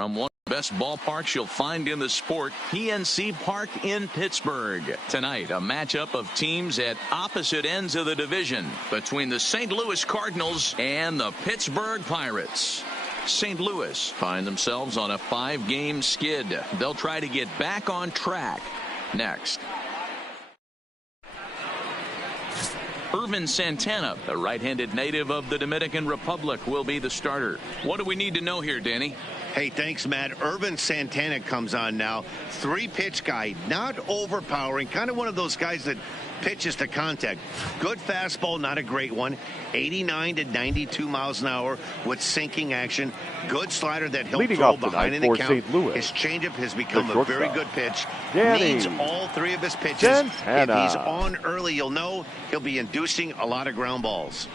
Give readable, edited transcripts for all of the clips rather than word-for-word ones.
from one of the best ballparks you'll find in the sport, PNC Park in Pittsburgh. Tonight, a matchup of teams at opposite ends of the division between the St. Louis Cardinals and the Pittsburgh Pirates. St. Louis find themselves on a 5-game skid. They'll try to get back on track next. Irvin Santana, the right-handed native of the Dominican Republic, will be the starter. What do we need to know here, Danny? Hey, thanks, Matt. Irvin Santana comes on now. 3-pitch guy, not overpowering, kind of one of those guys that pitches to contact. Good fastball, not a great one. 89 to 92 miles an hour with sinking action. Good slider that he'll throw behind in the count. St. Louis. His changeup has become a very good pitch. Needs all 3 of his pitches. Santana. If he's on early, you'll know he'll be inducing a lot of ground balls.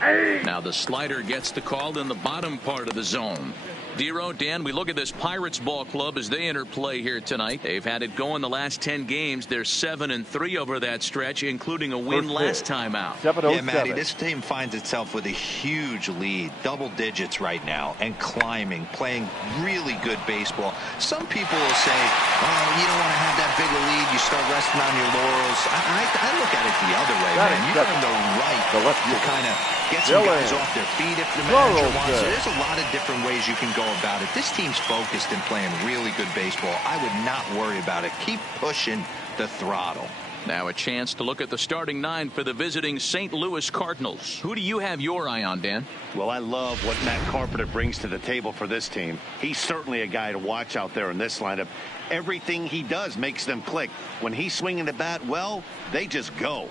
Now the slider gets the call in the bottom part of the zone. Dero, Dan, we look at this Pirates ball club as they enter play here tonight. They've had it going the last 10 games. They're 7-3 over that stretch, including a win last time out. Yeah, Matty, this team finds itself with a huge lead, double digits right now, and climbing, playing really good baseball. Some people will say, oh, you don't want to have that big a lead. You start resting on your laurels. I look at it the other way, man. You earn the right to kind of get some guys off their feet if the manager wants to. There's a lot of different ways you can go about it. This team's focused and playing really good baseball. I would not worry about it. Keep pushing the throttle. Now a chance to look at the starting 9 for the visiting St. Louis Cardinals. Who do you have your eye on, Dan? Well, I love what Matt Carpenter brings to the table for this team. He's certainly a guy to watch out there in this lineup. Everything he does makes them click. When he's swinging the bat, well, they just go.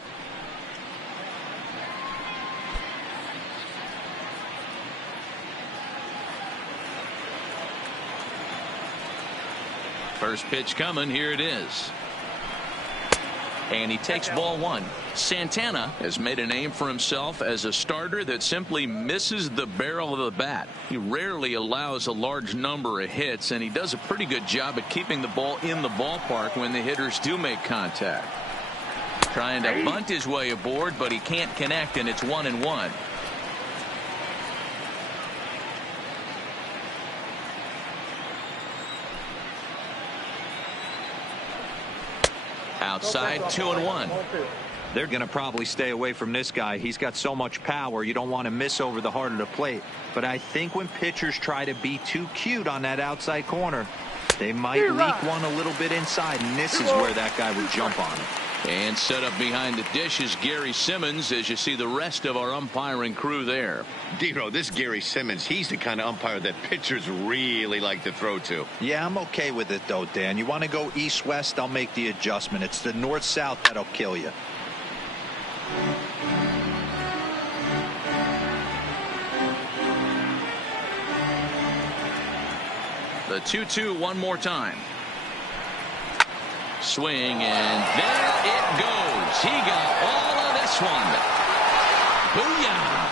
First pitch coming. Here it is. And he takes ball 1. Santana has made a name for himself as a starter that simply misses the barrel of the bat. He rarely allows a large number of hits, and he does a pretty good job at keeping the ball in the ballpark when the hitters do make contact. Trying to bunt his way aboard, but he can't connect, and it's 1-1. Outside, 2-1. They're going to probably stay away from this guy. He's got so much power. You don't want to miss over the heart of the plate. But I think when pitchers try to be too cute on that outside corner, they might leak one a little bit inside, and this is where that guy would jump on him. And set up behind the dish is Gary Simmons, as you see the rest of our umpiring crew there. Dero, this Gary Simmons, he's the kind of umpire that pitchers really like to throw to. Yeah, I'm okay with it, though, Dan. You want to go east-west, I'll make the adjustment. It's the north-south that'll kill you. The 2-2 one more time. Swing, and there it goes. He got all of this one. Booyah!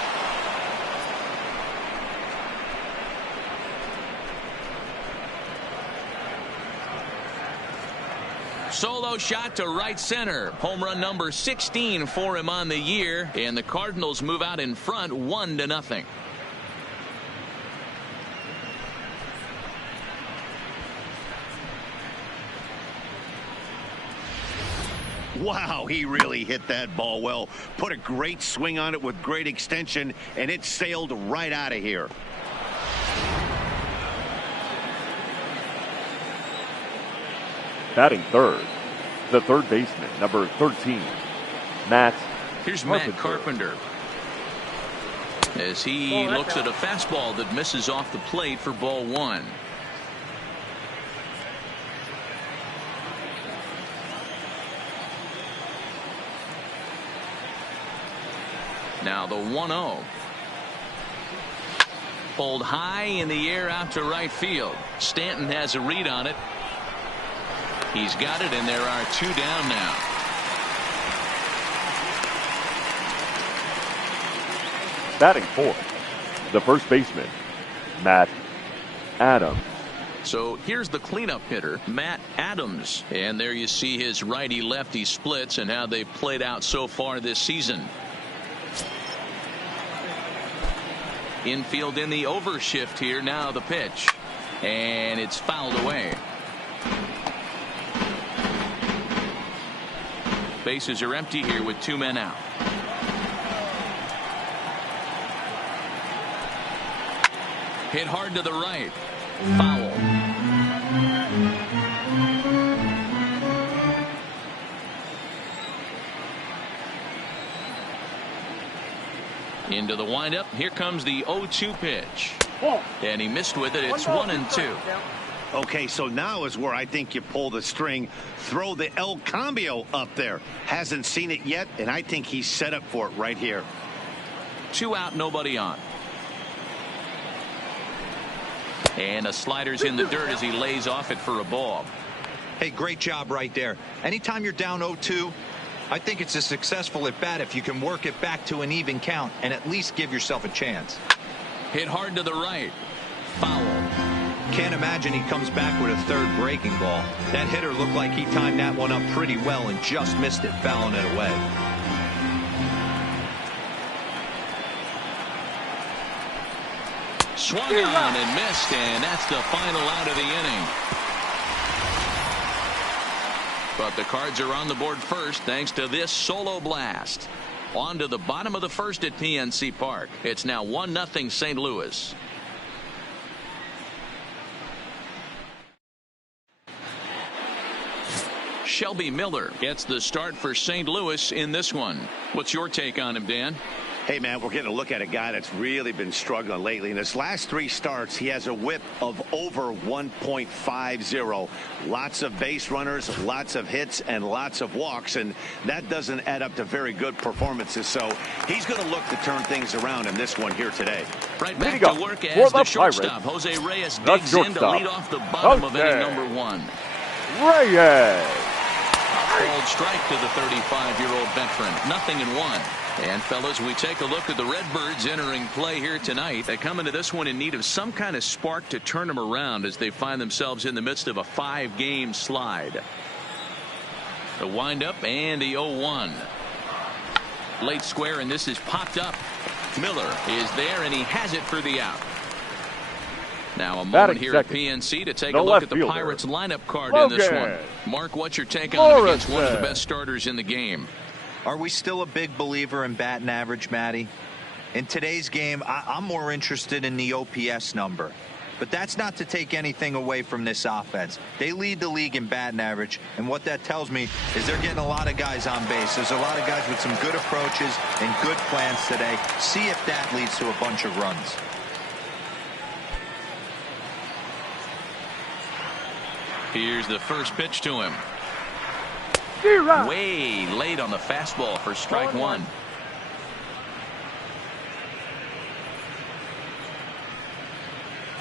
Solo shot to right center. Home run number 16 for him on the year, and the Cardinals move out in front 1-0. Wow, he really hit that ball well. Put a great swing on it with great extension, and it sailed right out of here. Batting third, the third baseman, number 13, Matt. Here's Matt Carpenter. As he looks at a fastball that misses off the plate for ball 1. Now the 1-0. Pulled high in the air out to right field. Stanton has a read on it. He's got it, and there are 2 down now. Batting fourth, the first baseman, Matt Adams. So here's the cleanup hitter, Matt Adams. And there you see his righty-lefty splits and how they played out so far this season. Infield in the overshift here. Now the pitch. And it's fouled away. Bases are empty here with 2 men out. Hit hard to the right. Foul. Into the windup. Here comes the 0-2 pitch. And he missed with it. It's 1-2. Okay, so now is where I think you pull the string, throw the El Cambio up there. Hasn't seen it yet, and I think he's set up for it right here. 2 out, nobody on. And a slider's in the dirt as he lays off it for a ball. Hey, great job right there. Anytime you're down 0-2, I think it's a successful at bat if you can work it back to an even count and at least give yourself a chance. Hit hard to the right. Foul. Can't imagine he comes back with a third breaking ball. That hitter looked like he timed that one up pretty well and just missed it, fouling it away. Swung on and missed, and that's the final out of the inning. But the Cards are on the board first thanks to this solo blast. On to the bottom of the first at PNC Park. It's now 1-0 St. Louis. Shelby Miller gets the start for St. Louis in this one. What's your take on him, Dan? Hey, man, we're getting a look at a guy that's really been struggling lately. In his last 3 starts, he has a whip of over 1.50. Lots of base runners, lots of hits, and lots of walks, and that doesn't add up to very good performances. So he's going to look to turn things around in this one here today. Right back to work as the shortstop. Jose Reyes digs in to lead off the bottom of inning number 1. Reyes. Called strike to the 35-year-old veteran. 0-1. And, fellas, we take a look at the Redbirds entering play here tonight. They come into this one in need of some kind of spark to turn them around as they find themselves in the midst of a 5-game slide. The windup and the 0-1. Late square, and this is popped up. Miller is there, and he has it for the out. Now a moment here at PNC to take a look at the Pirates lineup card in this one. Mark, what's your take on it against one of the best starters in the game? Are we still a big believer in batting average, Matty? In today's game, I'm more interested in the OPS number. But that's not to take anything away from this offense. They lead the league in batting average, and what that tells me is they're getting a lot of guys on base. There's a lot of guys with some good approaches and good plans today. See if that leads to a bunch of runs. Here's the first pitch to him. Way late on the fastball for strike 1.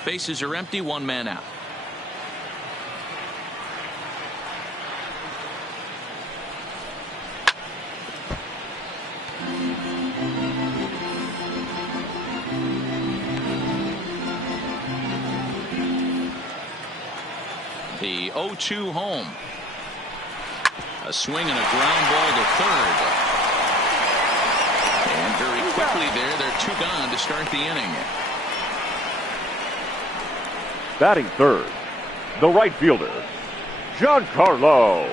Bases are empty, 1 man out. The 0-2 home. A swing and a ground ball to third. And very quickly they're 2 gone to start the inning. Batting third, the right fielder, Giancarlo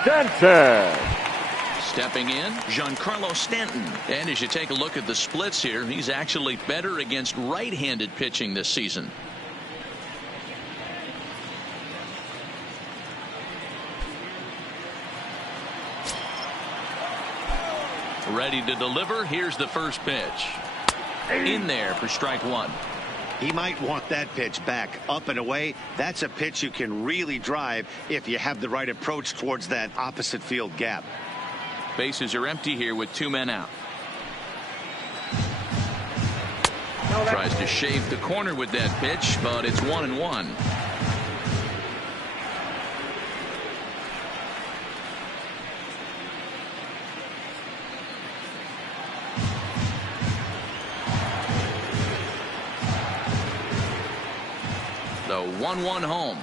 Stanton. Stepping in, Giancarlo Stanton. And as you take a look at the splits here, he's actually better against right-handed pitching this season. Ready to deliver. Here's the first pitch. In there for strike 1. He might want that pitch back, up and away. That's a pitch you can really drive if you have the right approach towards that opposite field gap. Bases are empty here with 2 men out. Tries to shave the corner with that pitch, but it's 1-1. The 1-1 home.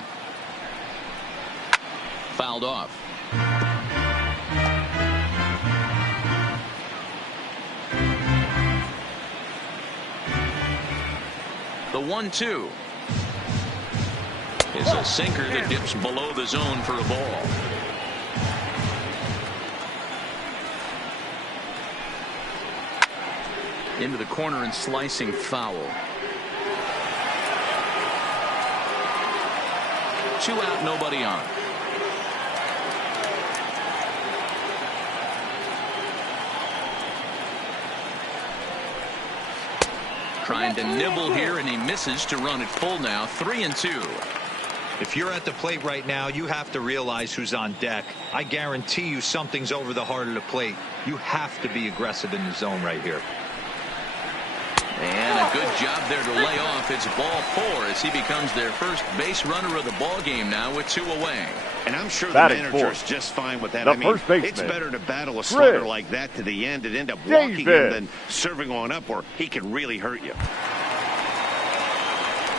Fouled off. The 1-2. is a sinker that dips below the zone for a ball. Into the corner and slicing foul. 2 out, nobody on. Trying to nibble here, and he misses to run it full now. 3-2. If you're at the plate right now, you have to realize who's on deck. I guarantee you something's over the heart of the plate. You have to be aggressive in the zone right here. And a good job there to lay off. It's ball 4 as he becomes their first base runner of the ball game now with 2 away. And I'm sure the Batting manager's fourth. just fine with that. The I mean, first baseman, it's better to battle a slugger like that to the end and end up walking him David. than serving on up, or he can really hurt you.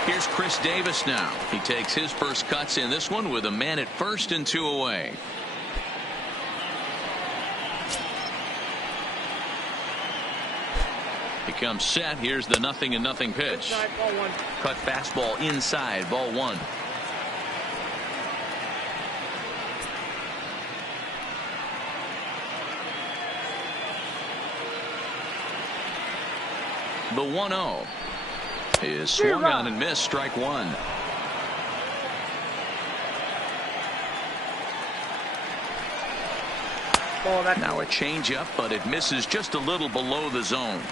Here's Chris Davis now. He takes his first cuts in this one with a man at first and 2 away. He comes set. Here's the 0-0 pitch. Cut fastball inside, ball 1. The 1-0 is swung on and missed. Strike 1. Now a changeup, but it misses just a little below the zone.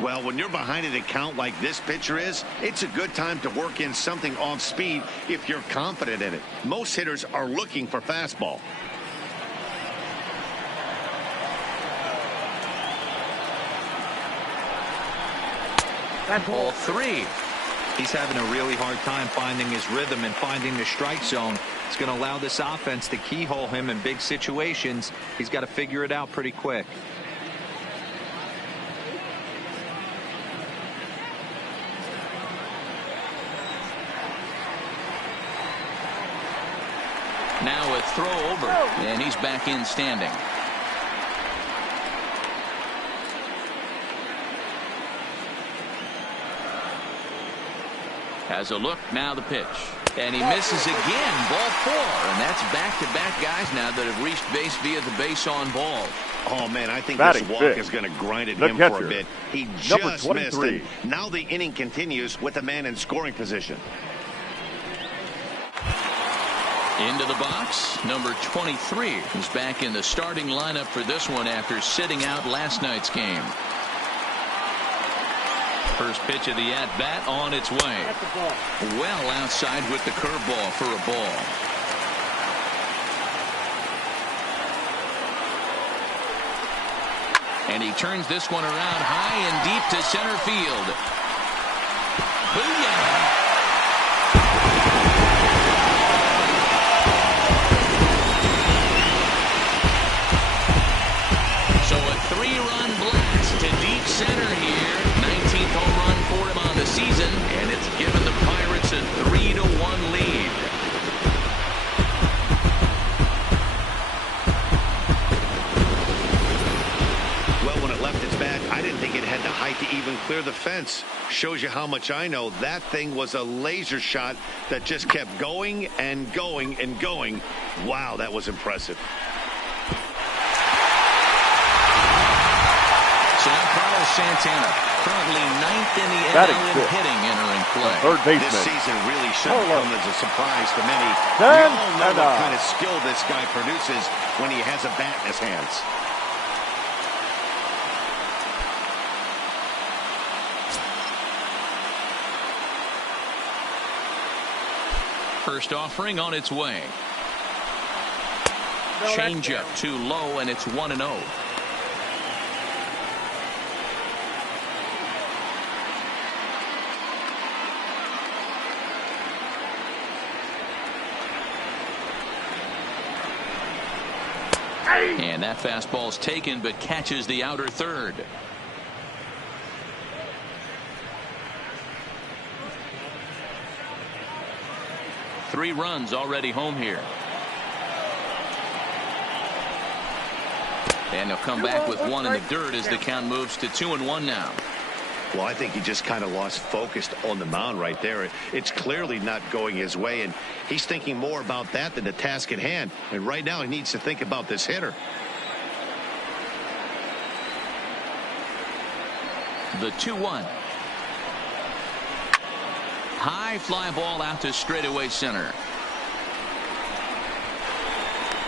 Well, when you're behind an account like this pitcher is, it's a good time to work in something off speed if you're confident in it. Most hitters are looking for fastball. Ball 3. He's having a really hard time finding his rhythm and finding the strike zone. It's going to allow this offense to keyhole him in big situations. He's got to figure it out pretty quick. Now a throw over, and he's back in standing. Has a look, now the pitch. And he misses again, ball 4. And that's back-to-back guys now that have reached base via the base on ball. Oh, man, I think Batting this walk fifth. is going to grind at The him catcher, for a bit. He number just missed, 23. and now the inning continues with a man in scoring position. Into the box, number 23 is back in the starting lineup for this one after sitting out last night's game. First pitch of the at-bat on its way. Well outside with the curveball for a ball. And he turns this one around high and deep to center field. Booyah! So a 3-run blast to deep center here. 19th home run for him on the season, and it's given the Pirates a 3-1 lead. Well, when it left its bat, I didn't think it had the height to even clear the fence. Shows you how much I know. That thing was a laser shot that just kept going and going and going. Wow, that was impressive. So now Carlos Santana, currently 9th in the Batting NL in fifth. hitting, entering play. Third baseman. This season really shouldn't come as a surprise to many. We Santana. all know what kind of skill this guy produces when he has a bat in his hands. First offering on its way. Changeup too low, and it's 1-0. And that fastball's taken, but catches the outer third. Three runs already home here. And he'll come back with one in the dirt as the count moves to 2-1 now. Well, I think he just kind of lost focus on the mound right there. It's clearly not going his way, and he's thinking more about that than the task at hand. And right now he needs to think about this hitter. The 2-1. High fly ball out to straightaway center.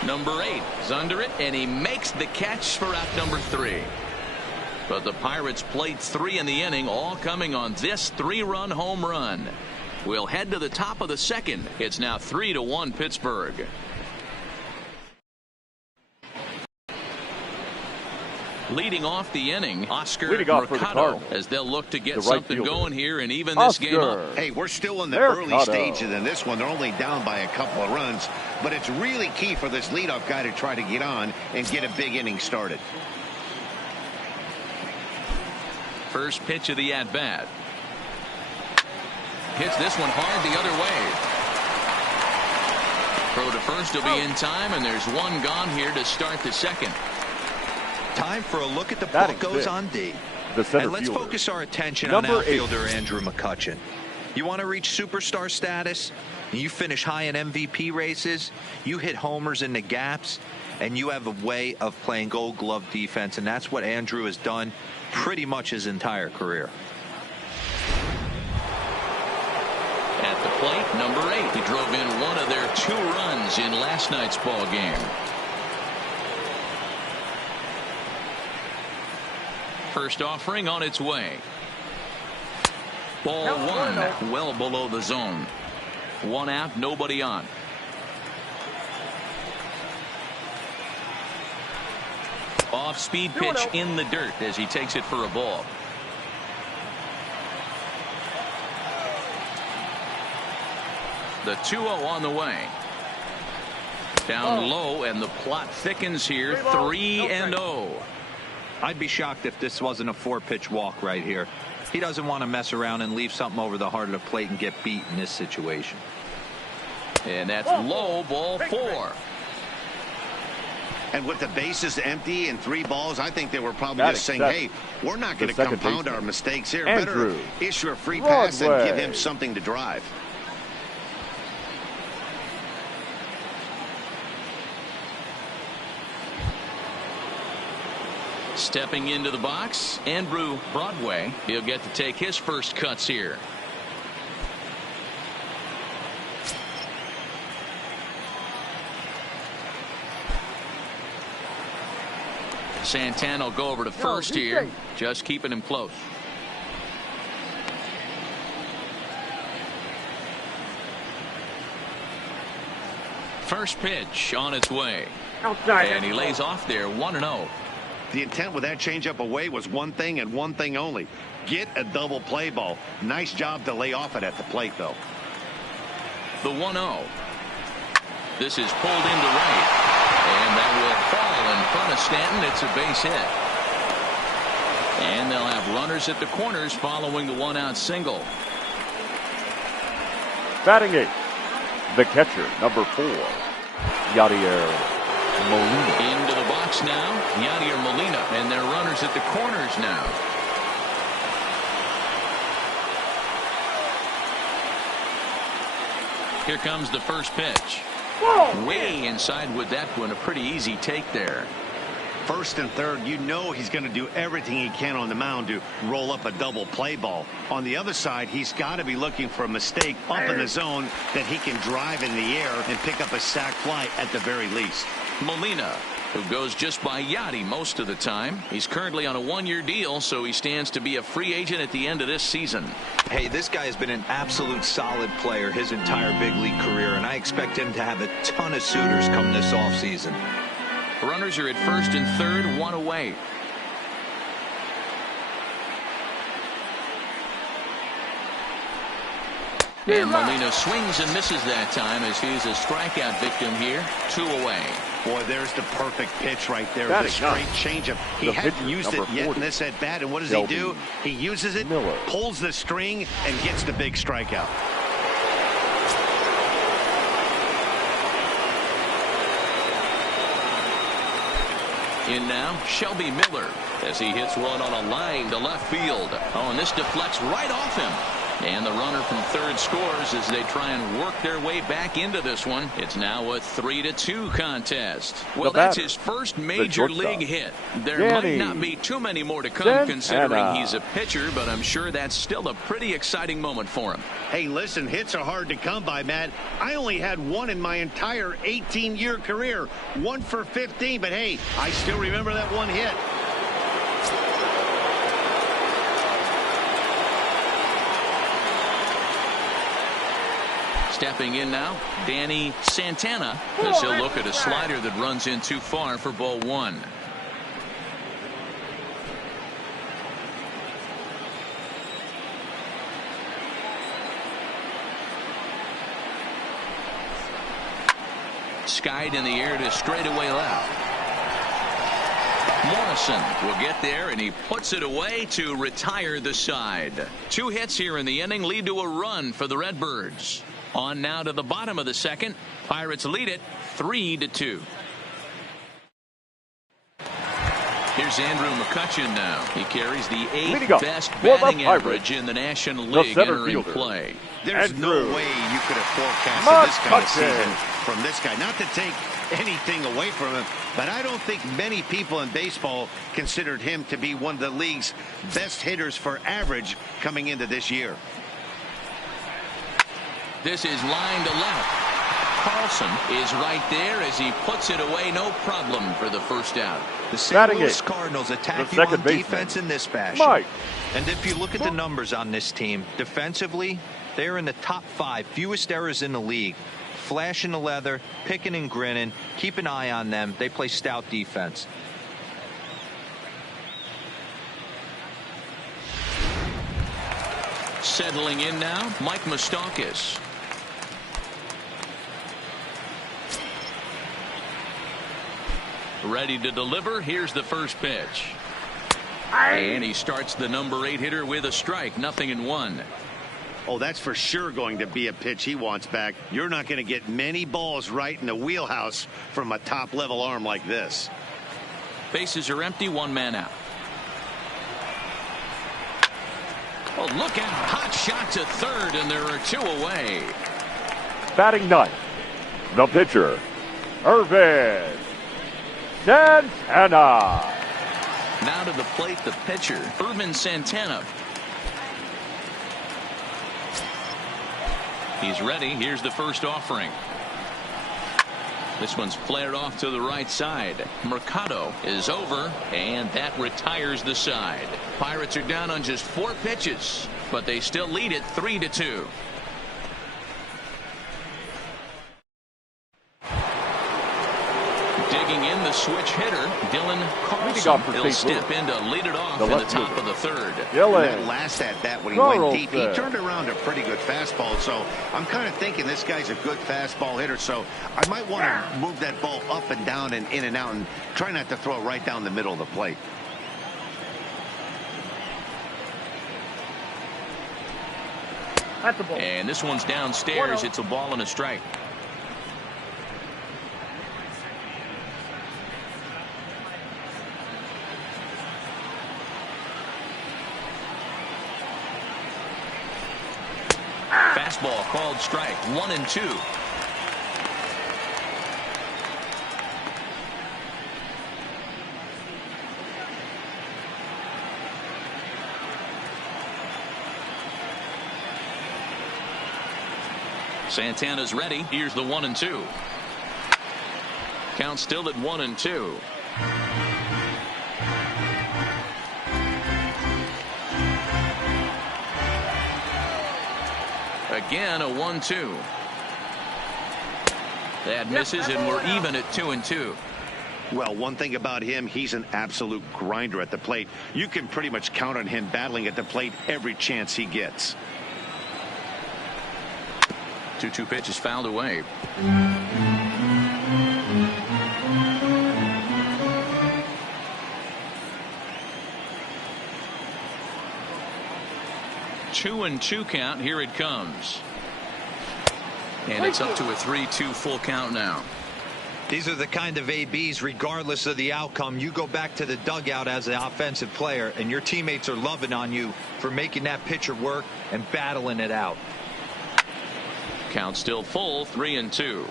Number 8 is under it, and he makes the catch for out number 3. But the Pirates played 3 in the inning, all coming on this 3-run home run. We'll head to the top of the second. It's now 3-1 Pittsburgh. Leading off the inning, Oscar Mercado, as they'll look to get something going here and even this game up. Hey, we're still in the early stages in this one. They're only down by a couple of runs, but it's really key for this leadoff guy to try to get on and get a big inning started. First pitch of the at-bat. Hits this one hard the other way. Throw to first will be in time, and there's one gone here to start the second. Time for a look at the ball goes on D. And let's focus our attention on outfielder Andrew McCutchen. You want to reach superstar status, and you finish high in MVP races, you hit homers in the gaps, and you have a way of playing gold glove defense, and that's what Andrew has done pretty much his entire career. At the plate, number 8. He drove in one of their 2 runs in last night's ball game. First offering on its way. Ball 1, well below the zone. 1 out, nobody on. Off-speed pitch in the dirt as he takes it for a ball. The 2-0 on the way. Down low, and the plot thickens here. 3-0. I'd be shocked if this wasn't a 4-pitch walk right here. He doesn't want to mess around and leave something over the heart of the plate and get beat in this situation. And that's low, ball 4. And with the bases empty and 3 balls, I think they were probably just saying, hey, we're not going to compound our mistakes here. Better issue a free pass and give him something to drive. Stepping into the box, Andrew Broadway. He'll get to take his first cuts here. Santana will go over to first here, just keeping him close. First pitch on its way. And he lays off there, 1-0. The intent with that changeup away was one thing and one thing only. Get a double play ball. Nice job to lay off it at the plate, though. The 1-0. This is pulled into right. And that will fall in front of Stanton. It's a base hit. And they'll have runners at the corners following the 1-out single. Batting 8th, the catcher, number 4, Yadier Molina. Into the box now, Yadier Molina, and their runners at the corners now. Here comes the first pitch. Way inside with that one, a pretty easy take there. First and third, you know he's going to do everything he can on the mound to roll up a double play ball. On the other side, he's got to be looking for a mistake up in the zone that he can drive in the air and pick up a sac fly at the very least. Molina, who goes just by Yadi most of the time. He's currently on a 1-year deal, so he stands to be a free agent at the end of this season. Hey, this guy has been an absolute solid player his entire big league career, and I expect him to have a ton of suitors come this offseason. Runners are at first and third, 1 away. And Molina swings and misses that time as he's a strikeout victim here. 2 away. Boy, there's the perfect pitch right there. The straight changeup. He hadn't used it yet in this at bat, and what does he do? He uses it, pulls the string, and gets the big strikeout. In now, Shelby Miller as he hits one on a line to left field. Oh, and this deflects right off him. And the runner from third scores as they try and work their way back into this one. It's now a 3-2 contest. Well, that's his first major league hit. There might not be too many more to come considering he's a pitcher, but I'm sure that's still a pretty exciting moment for him. Hey, listen, hits are hard to come by, Matt. I only had one in my entire 18-year career. 1 for 15, but hey, I still remember that one hit. Stepping in now, Danny Santana, as he'll look at a slider that runs in too far for ball 1. Skied in the air to straightaway left. Morrison will get there, and he puts it away to retire the side. 2 hits here in the inning lead to a run for the Redbirds. On now to the bottom of the second. Pirates lead it 3-2. Here's Andrew McCutchen now. He carries the 8th best batting average in the National League entering play. There's no way you could have forecasted this kind of season from this guy. Not to take anything away from him, but I don't think many people in baseball considered him to be one of the league's best hitters for average coming into this year. This is line to left. Carlson is right there as he puts it away, no problem for the first out. The St. Louis Cardinals attack you on defense in this fashion. And if you look at the numbers on this team, defensively, they're in the top 5, fewest errors in the league. Flashing the leather, picking and grinning, keep an eye on them. They play stout defense. Settling in now, Mike Moustakas. Ready to deliver. Here's the first pitch. And he starts the number 8 hitter with a strike. 0-1. Oh, that's for sure going to be a pitch he wants back. You're not going to get many balls right in the wheelhouse from a top-level arm like this. Bases are empty. 1 man out. Oh, look out. Hot shot to third, and there are 2 away. Batting 9th, the pitcher, Irvin Santana. Now to the plate, the pitcher, Irvin Santana. He's ready. Here's the first offering. This one's flared off to the right side. Mercado is over, and that retires the side. Pirates are down on just 4 pitches, but they still lead it 3-2. Digging in, the switch hitter, Dylan Carlson. He'll step in to lead it off in the top of the third. That last at bat when he went deep, he turned around a pretty good fastball. So I'm kind of thinking this guy's a good fastball hitter. So I might want to move that ball up and down and in and out and try not to throw it right down the middle of the plate. That's a ball. And this one's downstairs. It's a ball and a strike. Fastball called strike. 1-2. Santana's ready. Here's the 1-2. Count still at 1-2. Again, a 1-2. That misses, and we're even at 2-2. Well, one thing about him, he's an absolute grinder at the plate. You can pretty much count on him battling at the plate every chance he gets. 2-2 pitch is fouled away. Two and 2 count. Here it comes. And it's up to a 3-2 full count now. These are the kind of ABs, regardless of the outcome, you go back to the dugout as an offensive player, and your teammates are loving on you for making that pitcher work and battling it out. Count still full, 3-2.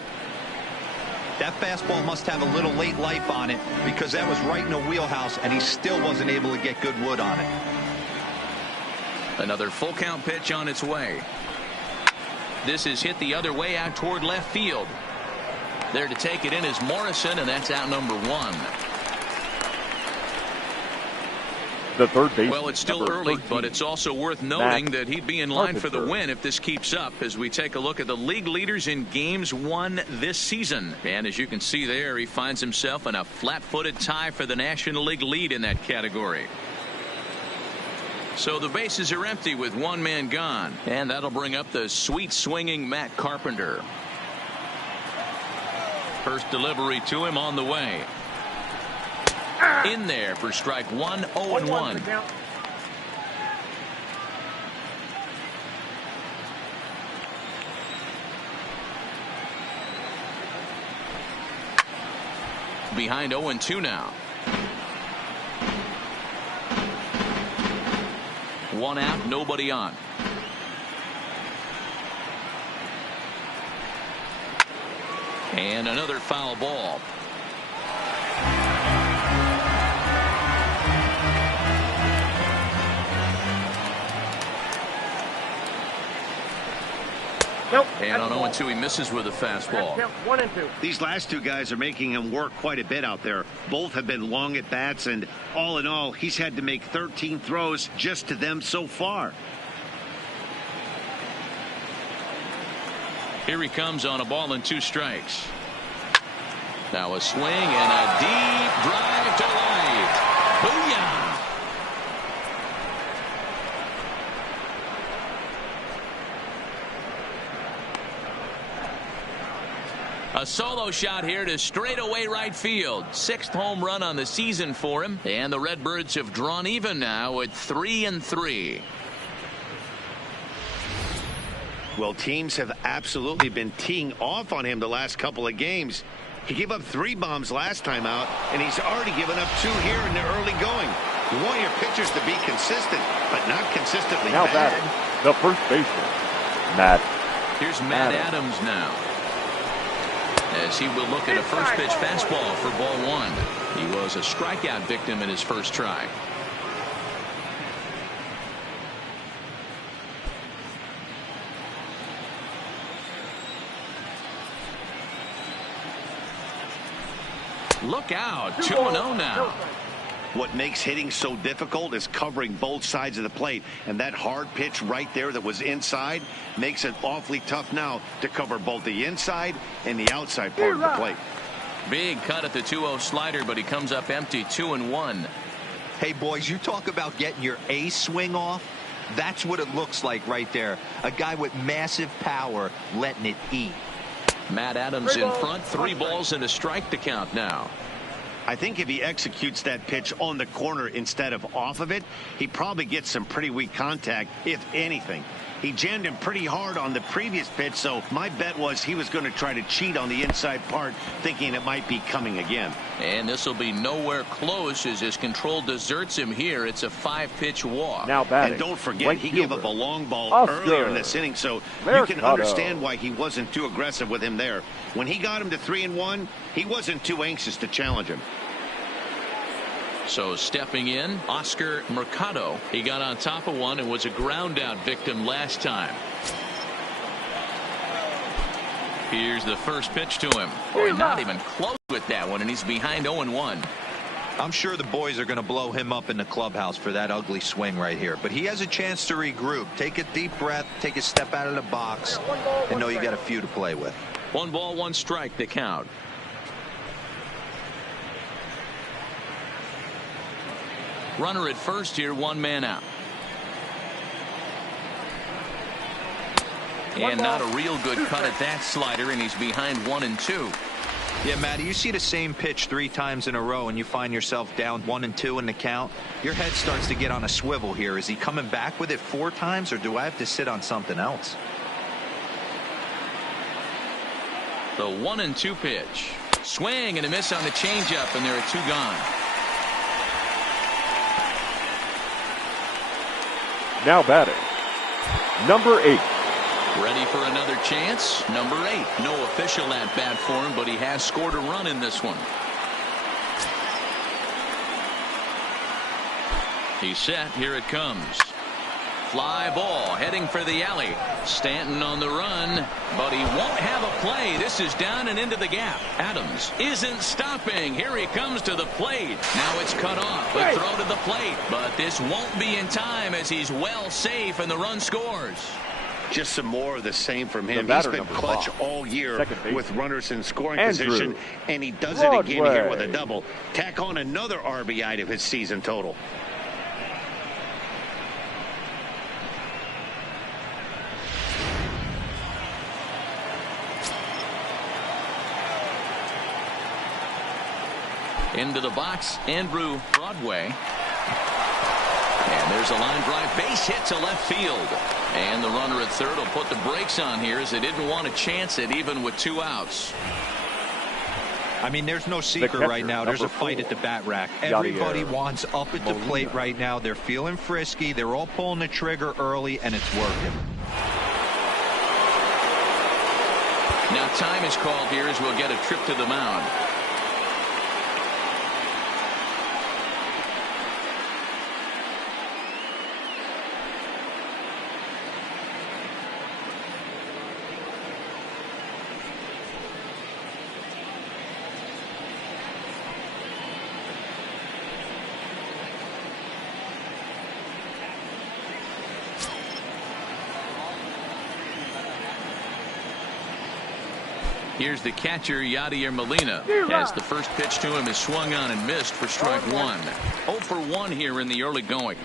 That fastball must have a little late life on it, because that was right in the wheelhouse, and he still wasn't able to get good wood on it. Another full count pitch on its way. This is hit the other way out toward left field. There to take it in is Morrison, and that's out number 1. The third baseman. Well, it's still early, but it's also worth noting that he'd be in line for the win if this keeps up, as we take a look at the league leaders in games won this season. And as you can see there, he finds himself in a flat-footed tie for the National League lead in that category. So the bases are empty with one man gone, and that'll bring up the sweet swinging Matt Carpenter. First delivery to him on the way. In there for strike 1, 0-1. Behind 0-2 now. 1 out, nobody on. And another foul ball. Nope. And on 0-2, he misses with a fastball. 1-2. These last two guys are making him work quite a bit out there. Both have been long at bats, and all in all, he's had to make 13 throws just to them so far. Here he comes on a ball and 2 strikes. Now a swing and a deep drive to right. Booyah! A solo shot here to straightaway right field. 6th home run on the season for him. And the Redbirds have drawn even now at 3-3. Well, teams have absolutely been teeing off on him the last couple of games. He gave up 3 bombs last time out, and he's already given up 2 here in the early going. You want your pitchers to be consistent, but not consistently now bad. The first baseman, Matt. Here's Matt Adams now, as he will look at a first pitch fastball for ball 1. He was a strikeout victim in his first try. Look out, 2-0 now. What makes hitting so difficult is covering both sides of the plate, and that hard pitch right there that was inside makes it awfully tough now to cover both the inside and the outside part of the plate. Big cut at the 2-0 slider, but he comes up empty, 2-1. Hey, boys, you talk about getting your A swing off. That's what it looks like right there. A guy with massive power letting it eat. Matt Adams in front, 3 balls and a strike to count now. I think if he executes that pitch on the corner instead of off of it, he probably gets some pretty weak contact, if anything. He jammed him pretty hard on the previous pitch, so my bet was he was going to try to cheat on the inside part, thinking it might be coming again. And this will be nowhere close as his control deserts him here. It's a 5-pitch walk. Now batting. And don't forget, right he fielder. gave up a long ball Oscar. earlier in this inning, so you can understand why he wasn't too aggressive with him there. When he got him to 3-1, he wasn't too anxious to challenge him. So stepping in, Oscar Mercado. He got on top of one and was a ground out victim last time. Here's the first pitch to him. Boy, not even close with that one, and he's behind 0-1. I'm sure the boys are going to blow him up in the clubhouse for that ugly swing right here. But he has a chance to regroup. Take a deep breath, take a step out of the box, and know you got a few to play with. 1 ball, 1 strike to count. Runner at first here, 1 man out. And not a real good cut at that slider, and he's behind 1-2. Yeah, Matty, you see the same pitch 3 times in a row and you find yourself down 1-2 in the count. Your head starts to get on a swivel here. Is he coming back with it 4 times, or do I have to sit on something else? The 1-2 pitch. Swing and a miss on the changeup, and there are 2 gone. Now batting, number 8. Ready for another chance. Number 8. No official at bat for him, but he has scored a run in this one. He's set. Here it comes. Fly ball heading for the alley. Stanton on the run, but he won't have a play. This is down and into the gap. Adams isn't stopping. Here he comes to the plate. Now it's cut off. A throw to the plate, but this won't be in time as he's well safe and the run scores. Just some more of the same from him. He's been clutch all year with runners in scoring position, and he does it again here with a double. Tack on another RBI to his season total. Into the box, Andrew Broadway. And there's a line drive base hit to left field. And the runner at third will put the brakes on here as they didn't want to chance it even with 2 outs. I mean, there's no secret right now. There's a fight at the bat rack. Everybody wants up at the plate right now. They're feeling frisky. They're all pulling the trigger early, and it's working. Now time is called here as we'll get a trip to the mound. Here's the catcher, Yadier Molina, as the first pitch to him is swung on and missed for strike 1. 0 for 1 here in the early going.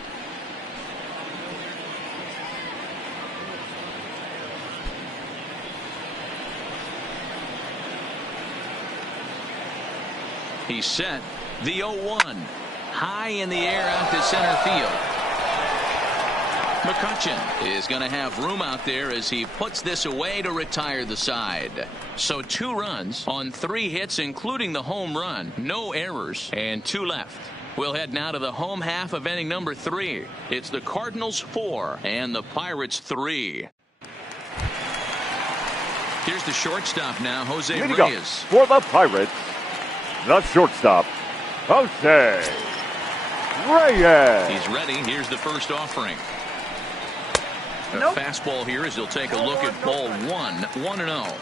He's set. The 0-1. High in the air out to center field. McCutchen is going to have room out there as he puts this away to retire the side. So 2 runs on 3 hits, including the home run. No errors and 2 left. We'll head now to the home half of inning number 3. It's the Cardinals 4 and the Pirates 3. Here's the shortstop now, Jose Reyes. For the Pirates, the shortstop, Jose Reyes. He's ready. Here's the first offering. A fastball here as he'll take a look at ball 1. 1-0.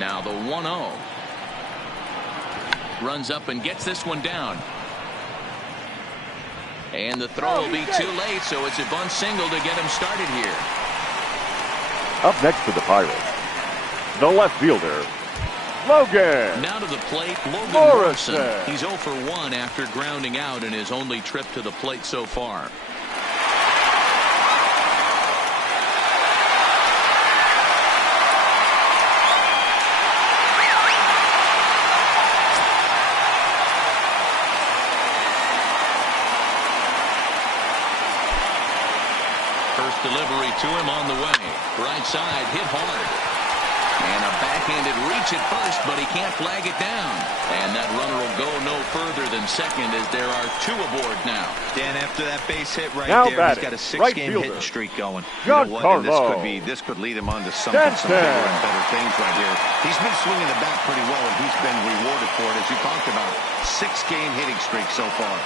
Now the 1-0. Runs up and gets this one down. And the throw will be too late, so it's a bunt single to get him started here. Up next for the Pirates, the left fielder, Logan. Now to the plate, Logan Morrison. He's 0 for 1 after grounding out in his only trip to the plate so far. First delivery to him on the way. Right side, hit hard. And a backhanded reach at first, but he can't flag it down. And that runner will go no further than second as there are 2 aboard now. Dan, after that base hit right now there, he's got a 6-game hitting streak going. This could lead him on to some bigger and better things right here. He's been swinging the bat pretty well, and he's been rewarded for it, as you talked about. 6-game hitting streak so far.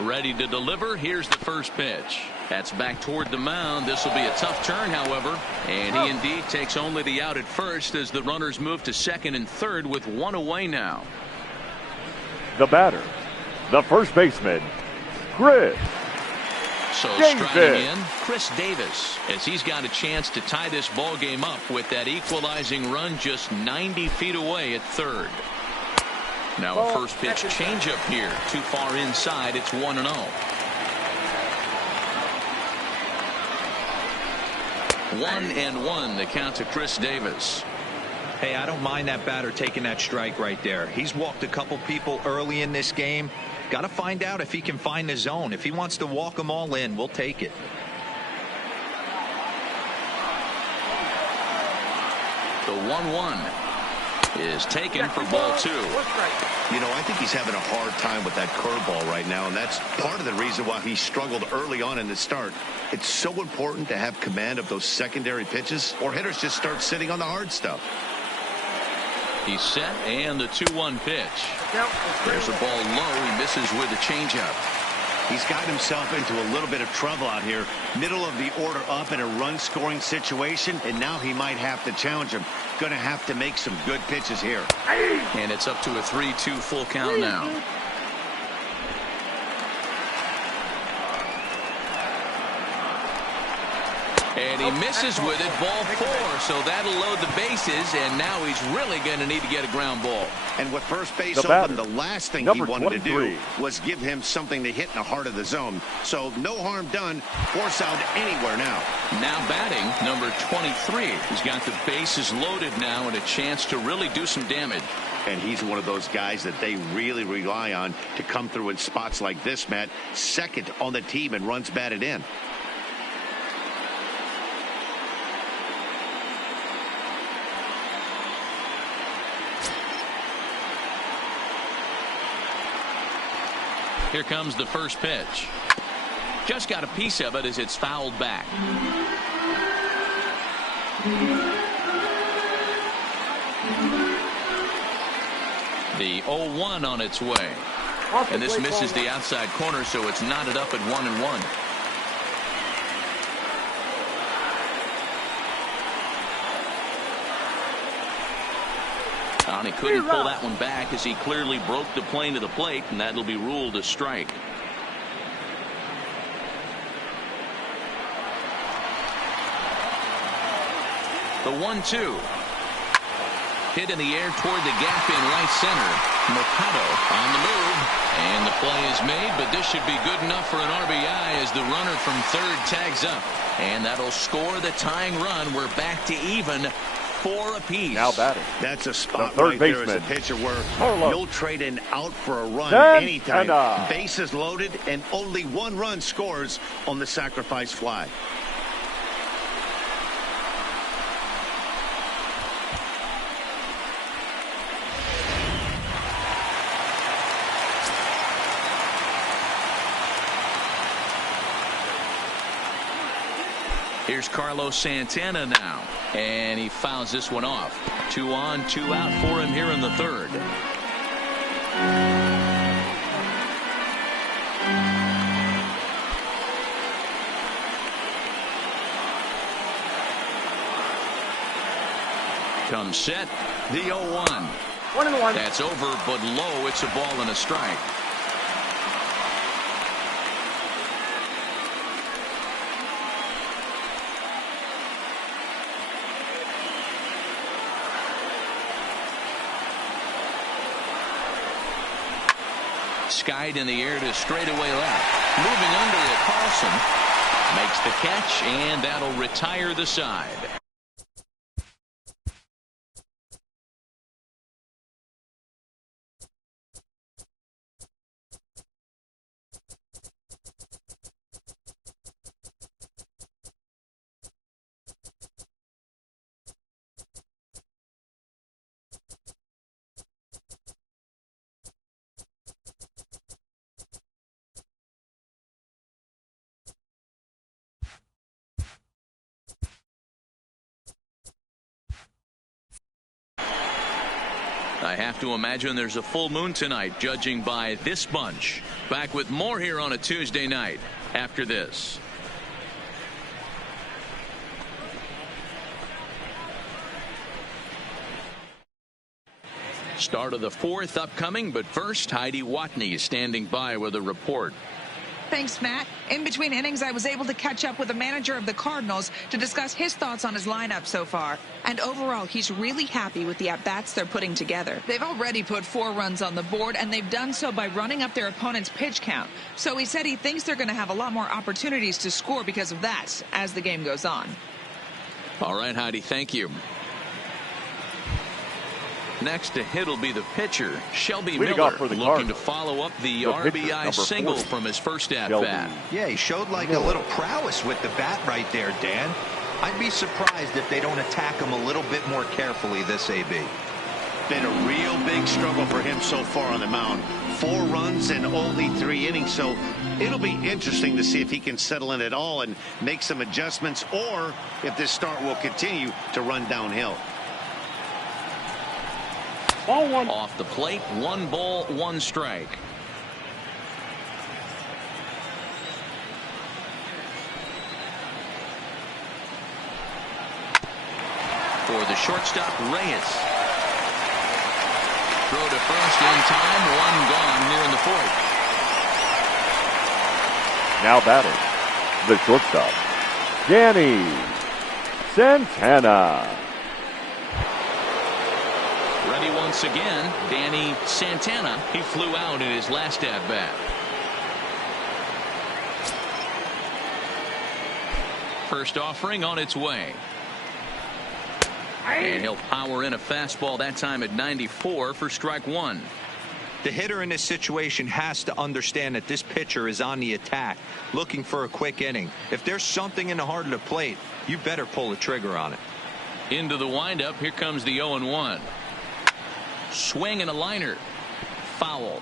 Ready to deliver. Here's the first pitch. That's back toward the mound. This will be a tough turn, however. And he indeed takes only the out at first as the runners move to second and third with 1 away now. The batter, the first baseman, Chris Davis. Striking in, Chris Davis, as he's got a chance to tie this ball game up with that equalizing run just 90 feet away at third. Now a first pitch changeup here. Too far inside. It's 1-0. 1-1 the count to Chris Davis. Hey, I don't mind that batter taking that strike right there. He's walked a couple people early in this game. Got to find out if he can find the zone. If he wants to walk them all in, we'll take it. The 1-1 is taken for ball 2. You know, I think he's having a hard time with that curveball right now, and that's part of the reason why he struggled early on in the start. It's so important to have command of those secondary pitches, or hitters just start sitting on the hard stuff. He's set, and the 2-1 pitch. There's a ball low. He misses with a changeup. He's got himself into a little bit of trouble out here. Middle of the order up in a run-scoring situation, and now he might have to challenge him. Going to have to make some good pitches here. And it's up to a 3-2 full count now. And he misses with it, ball 4. So that'll load the bases, and now he's really going to need to get a ground ball. And with first base open, the last thing he wanted to do was give him something to hit in the heart of the zone. So no harm done. Force out anywhere now. Now batting, number 23. He's got the bases loaded now and a chance to really do some damage. And he's one of those guys that they really rely on to come through in spots like this, Matt. Second on the team in runs batted in. Here comes the first pitch. Just got a piece of it as it's fouled back. The 0-1 on its way. And this misses the outside corner, so it's knotted up at 1-1. And he couldn't pull that one back as he clearly broke the plane of the plate, and that'll be ruled a strike. The 1-2. Hit in the air toward the gap in right center. Mercado on the move. And the play is made, but this should be good enough for an RBI as the runner from third tags up. And that'll score the tying run. We're back to even. 4 apiece. Now batting. That's a spot right there as a pitcher where you'll trade an out for a run anytime. Bases loaded and only 1 run scores on the sacrifice fly. Here's Carlos Santana now, and he fouls this one off. 2 on, 2 out for him here in the third. Comes set, the 0-1. 1-1. That's over, but low. It's a ball and a strike. Skied in the air to straightaway left. Moving under it, Carlson makes the catch, and that'll retire the side. I have to imagine there's a full moon tonight, judging by this bunch. Back with more here on a Tuesday night after this. Start of the 4th upcoming, but first, Heidi Watney standing by with a report. Thanks, Matt. In between innings, I was able to catch up with the manager of the Cardinals to discuss his thoughts on his lineup so far. And overall, he's really happy with the at-bats they're putting together. They've already put 4 runs on the board, and they've done so by running up their opponent's pitch count. So he said he thinks they're going to have a lot more opportunities to score because of that as the game goes on. All right, Heidi, thank you. Next to hit will be the pitcher, Shelby Leading Miller, off for the looking to Cardinals, follow up the the pitcher, RBI number single 40, from his first at Shelby bat. Yeah, he showed like a little prowess with the bat right there, Dan. I'd be surprised if they don't attack him a little bit more carefully this AB. Been a real big struggle for him so far on the mound. 4 runs and only 3 innings, so it'll be interesting to see if he can settle in at all and make some adjustments, or if this start will continue to run downhill. Ball 1. Off the plate, 1 ball, 1 strike. For the shortstop, Reyes. Throw to first in time, 1 gone here in the 4th. Now batting, the shortstop, Danny Santana. Ready once again, Danny Santana. He flew out in his last at bat. First offering on its way. And he'll power in a fastball, that time at 94 for strike 1. The hitter in this situation has to understand that this pitcher is on the attack, looking for a quick inning. If there's something in the heart of the plate, you better pull the trigger on it. Into the windup, here comes the 0-1. Swing and a liner. Foul.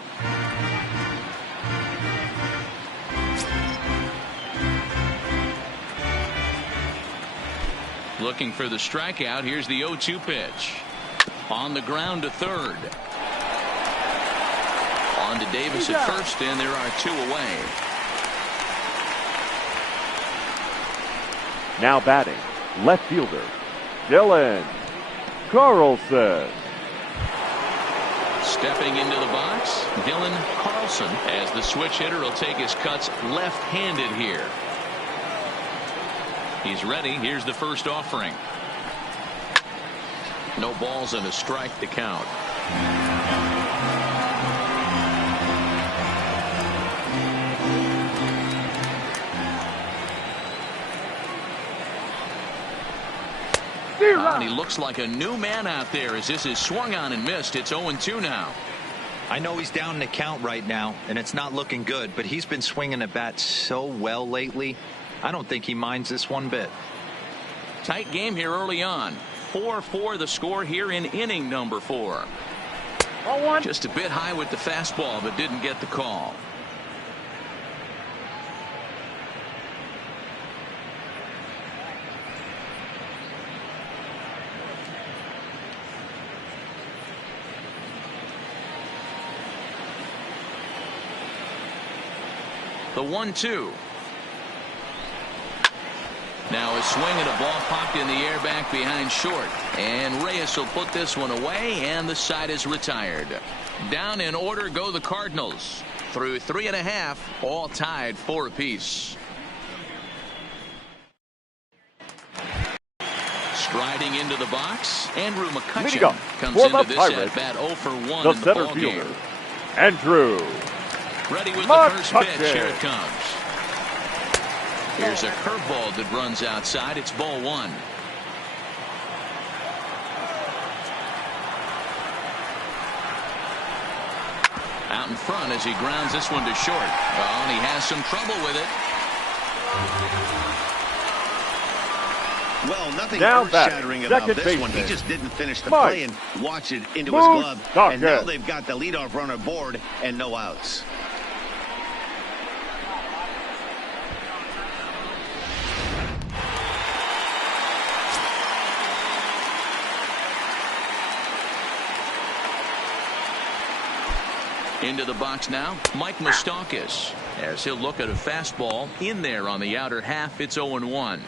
Looking for the strikeout. Here's the 0-2 pitch. On the ground to third. On to Davis at first, and there are 2 away. Now batting, left fielder, Dylan Carlson. Stepping into the box, Dylan Carlson, as the switch hitter will take his cuts left-handed here. He's ready. Here's the first offering. No balls and a strike to count. And he looks like a new man out there as this is swung on and missed. It's 0-2 now. I know he's down in the count right now, and it's not looking good, but he's been swinging the bat so well lately. I don't think he minds this one bit. Tight game here early on. 4-4 the score here in inning number 4. Ball 1. Just a bit high with the fastball, but didn't get the call. The 1-2. Now a swing and a ball popped in the air back behind short. And Reyes will put this one away, and the side is retired. Down in order go the Cardinals. Through 3.5, all tied 4 apiece. Striding into the box, Andrew McCutcheon comes into this at bat 0 for 1 the in the center ball fielder, game. Andrew Ready with McCutcheon. the first pitch. Here it comes. Here's a curveball that runs outside. It's ball 1. Out in front as he grounds this one to short. Oh, and he has some trouble with it. Well, nothing Down earth-shattering about second this one. baseman, He just didn't finish the Mike play and watch it into his glove. Stockton. And now they've got the leadoff runner aboard and no outs. Into the box now, Mike Moustakas, as he'll look at a fastball in there on the outer half. It's 0-1.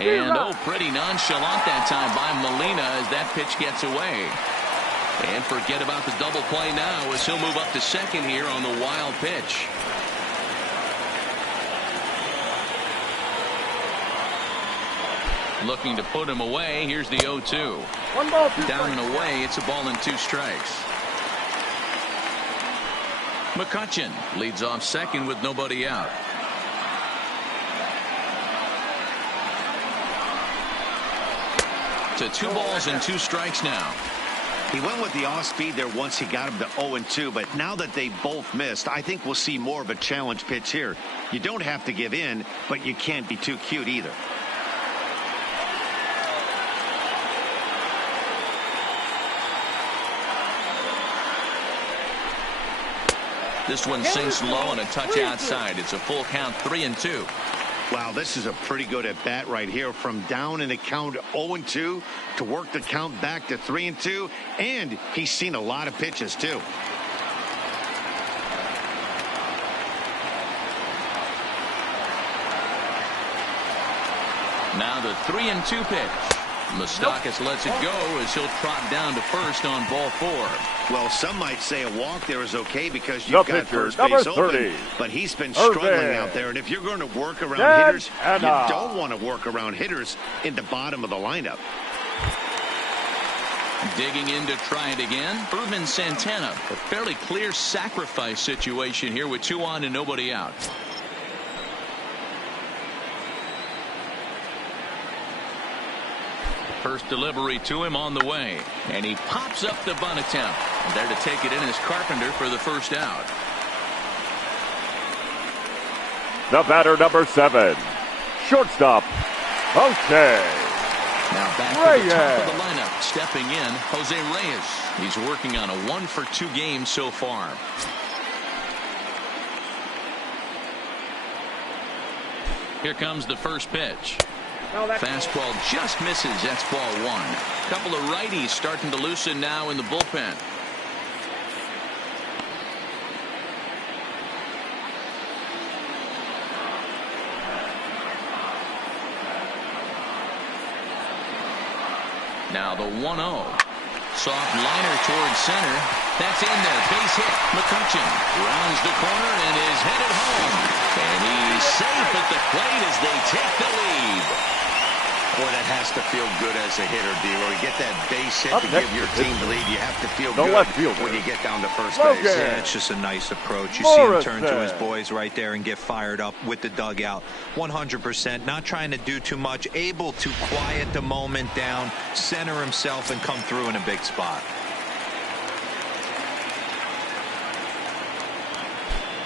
And pretty nonchalant that time by Molina as that pitch gets away. And forget about the double play now as he'll move up to second here on the wild pitch. Looking to put him away. Here's the 0-2. 1 ball, 2 Down strikes. and away. It's a ball and 2 strikes. McCutchen leads off second with nobody out. To 2 balls and 2 strikes now. He went with the off speed there once he got him to 0-2, but now that they both missed, I think we'll see more of a challenge pitch here. You don't have to give in, but you can't be too cute either. This one sinks low and a touch outside. It's a full count, 3-2. Wow, this is a pretty good at bat right here. From down in the count 0-2 to work the count back to 3-2, and he's seen a lot of pitches too. Now the 3-2 pitch. Moustakas lets it go as he'll trot down to first on ball 4. Well, some might say a walk there is okay because you've got pitcher, first base number 30. open, but he's been struggling out there, and if you're going to work around hitters, you don't want to work around hitters in the bottom of the lineup. Digging in to try it again, Irvin Santana. A fairly clear sacrifice situation here with 2 on and nobody out. First delivery to him on the way, and he pops up the bunt attempt. There to take it in is Carpenter for the first out. The batter, number 7, shortstop, Jose. Now back to the top of the lineup, stepping in, Jose Reyes. He's working on a 1-for-2 game so far. Here comes the first pitch. Fastball just misses. That's ball 1. Couple of righties starting to loosen now in the bullpen. Now the 1-0. Soft liner towards center. That's in there. Base hit. McCutchen rounds the corner and is headed home. And he's safe at the plate as they take the lead. Boy, that has to feel good as a hitter, D-Roy. You get that base hit to give your team the lead. You have to feel good when you get down to first base. Yeah, it's just a nice approach. You see him turn to his boys right there and get fired up with the dugout. 100%, not trying to do too much, able to quiet the moment down, center himself, and come through in a big spot.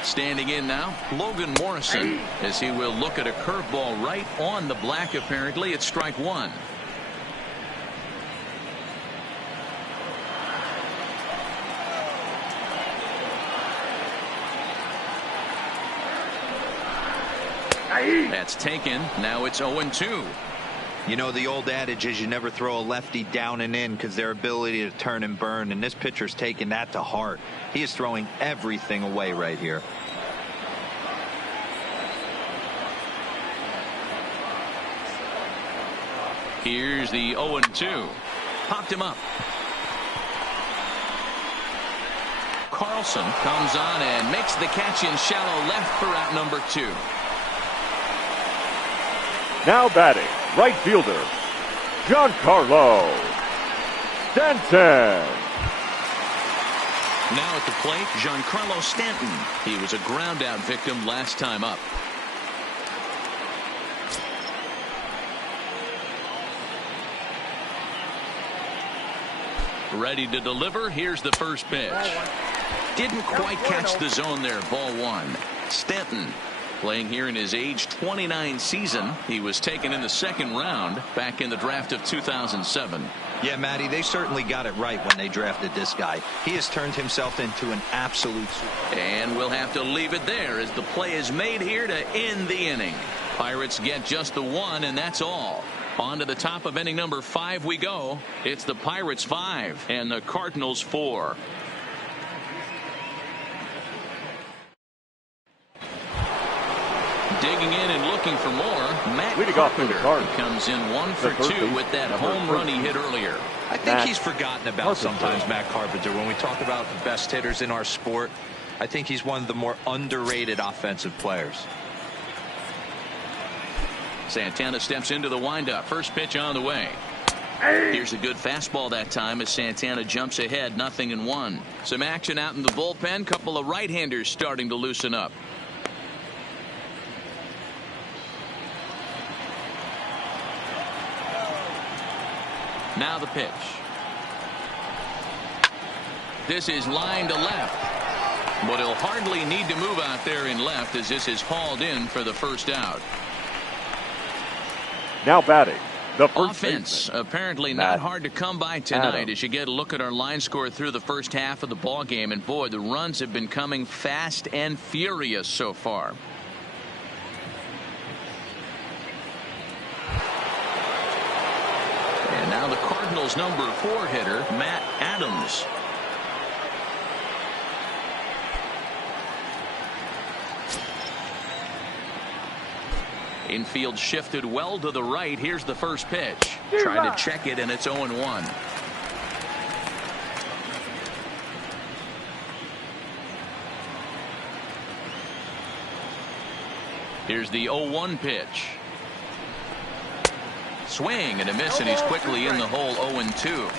Standing in now, Logan Morrison, as he will look at a curveball right on the black. Apparently, it's strike 1. That's taken. Now it's 0-2. You know, the old adage is you never throw a lefty down and in because their ability to turn and burn, and this pitcher's taking that to heart. He is throwing everything away right here. Here's the 0-2. Popped him up. Carlson comes on and makes the catch in shallow left for out number 2. Now batting, right fielder, Giancarlo Stanton. Now at the plate, Giancarlo Stanton. He was a ground out victim last time up. Ready to deliver. Here's the first pitch. Didn't quite catch the zone there. Ball 1. Stanton playing here in his age 29 season. He was taken in the 2nd round back in the draft of 2007. Yeah, Matty, they certainly got it right when they drafted this guy. He has turned himself into an absolute super. And we'll have to leave it there as the play is made here to end the inning. Pirates get just the 1, and that's all. On to the top of inning number 5 we go. It's the Pirates 5 and the Cardinals 4. Digging in and looking for more, Matt Carpenter comes in 1 for 2 with that home run he hit earlier. I think he's forgotten about sometimes, Matt Carpenter. When we talk about the best hitters in our sport, I think he's one of the more underrated offensive players. Santana steps into the windup. First pitch on the way. Here's a good fastball that time as Santana jumps ahead, 0-1. Some action out in the bullpen. Couple of right-handers starting to loosen up. Now the pitch. This is line to left. But he'll hardly need to move out there in left as this is hauled in for the first out. Now batting, the first Offense baseman, apparently Matt not hard to come by tonight Adams. as you get a look at our line score through the first half of the ball game, and boy, the runs have been coming fast and furious so far. And now the Cardinals' number 4 hitter, Matt Adams. Infield shifted well to the right. Here's the first pitch. Trying to check it, and it's 0-1. Here's the 0-1 pitch. Swing and a miss, and he's quickly in the hole. 0-2.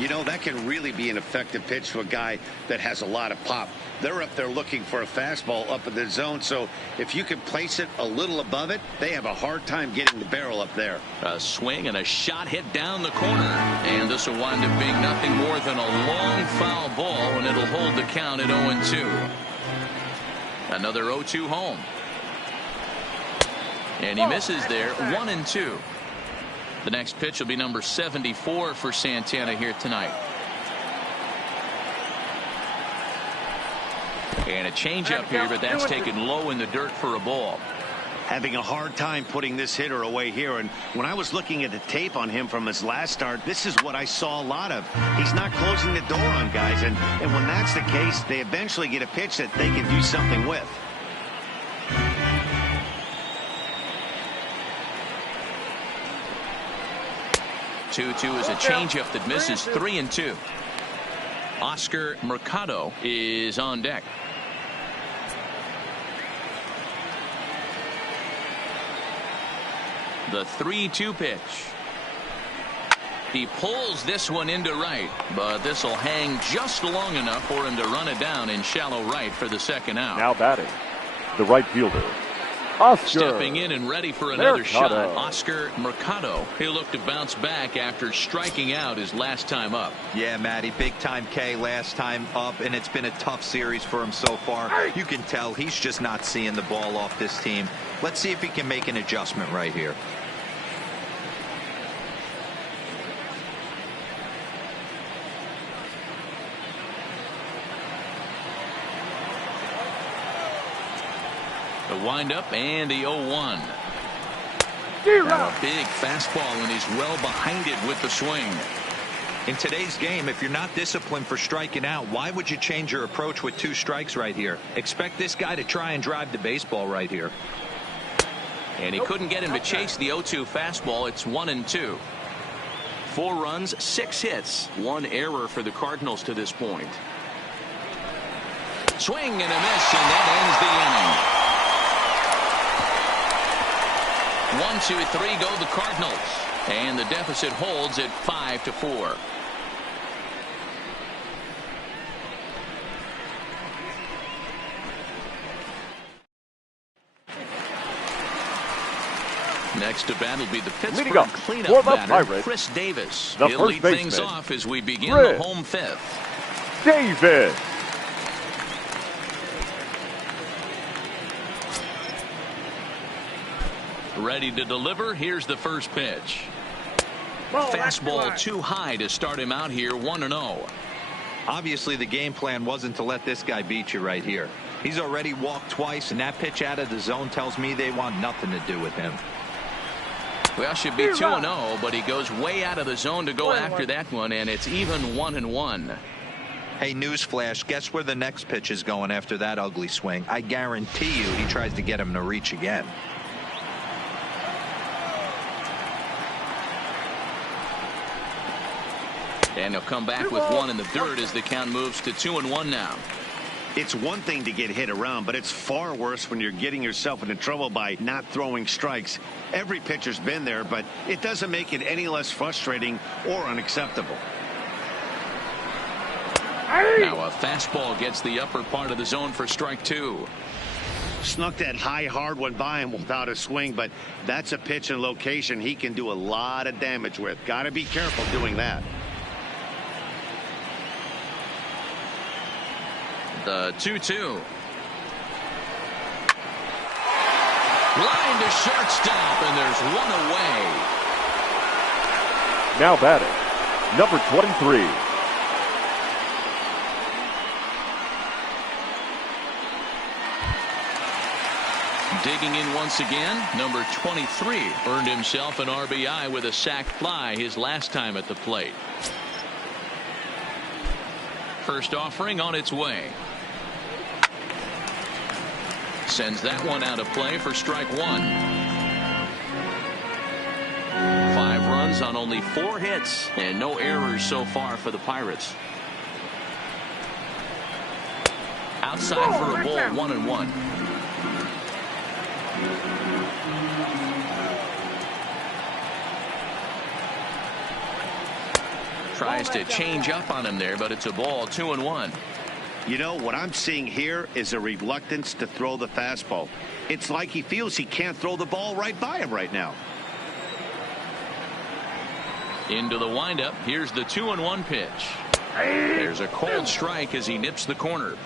You know, that can really be an effective pitch to a guy that has a lot of pop. They're up there looking for a fastball up in the zone, so if you can place it a little above it, they have a hard time getting the barrel up there. A swing and a shot hit down the corner, and this will wind up being nothing more than a long foul ball, and it'll hold the count at 0-2. Another 0-2 home, and he misses there. 1-2. The next pitch will be number 74 for Santana here tonight. And a changeup here, but that's taken low in the dirt for a ball. Having a hard time putting this hitter away here, and when I was looking at the tape on him from his last start, this is what I saw a lot of. He's not closing the door on guys, and when that's the case, they eventually get a pitch that they can do something with. Two is a changeup that misses. 3-2. Oscar Mercado is on deck. The 3-2 pitch. He pulls this one into right, but this will hang just long enough for him to run it down in shallow right for the second out. Now batting, the right fielder, Oscar. Stepping in and ready for another shot, Mercado. Oscar Mercado. He'll look to bounce back after striking out his last time up. Yeah, Matty, big time K last time up, and it's been a tough series for him so far. You can tell he's just not seeing the ball off this team. Let's see if he can make an adjustment right here. The windup and the 0-1. Now a big fastball, and he's well behind it with the swing. In today's game, if you're not disciplined for striking out, why would you change your approach with 2 strikes right here? Expect this guy to try and drive the baseball right here. And he couldn't get him to chase the 0-2 fastball. It's 1-2. 4 runs, 6 hits, 1 error for the Cardinals to this point. Swing and a miss, and that ends the inning. 1, 2, 3 go the Cardinals, and the deficit holds at 5-4. Next to bat will be the Leading Pittsburgh up cleanup for the batter, Pirates, Chris Davis. the He'll first lead things baseman, off as we begin Chris the home 5th. Davis. Ready to deliver. Here's the first pitch. Fastball too high to start him out here. 1-0. Obviously, the game plan wasn't to let this guy beat you right here. He's already walked twice, and that pitch out of the zone tells me they want nothing to do with him. Well, should be 2-0, but he goes way out of the zone to go after that one, and it's even 1-1. Hey, newsflash, guess where the next pitch is going after that ugly swing? I guarantee you he tries to get him to reach again. And he'll come back with 1 in the dirt as the count moves to 2-1 now. It's one thing to get hit around, but it's far worse when you're getting yourself into trouble by not throwing strikes. Every pitcher's been there, but it doesn't make it any less frustrating or unacceptable. Now a fastball gets the upper part of the zone for strike 2. Snuck that high, hard one by him without a swing, but that's a pitch and location he can do a lot of damage with. Got to be careful doing that. The 2-2. Line to shortstop, and there's one away. Now batting, number 23. Digging in once again, number 23 earned himself an RBI with a sac fly his last time at the plate. First offering on its way. Sends that one out of play for strike 1. 5 runs on only 4 hits and no errors so far for the Pirates. Outside for a ball, 1-1. Tries to change up on him there, but it's a ball, 2-1. You know, what I'm seeing here is a reluctance to throw the fastball. It's like he feels he can't throw the ball right by him right now. Into the windup. Here's the 2-1 pitch. There's a cold strike as he nips the corner.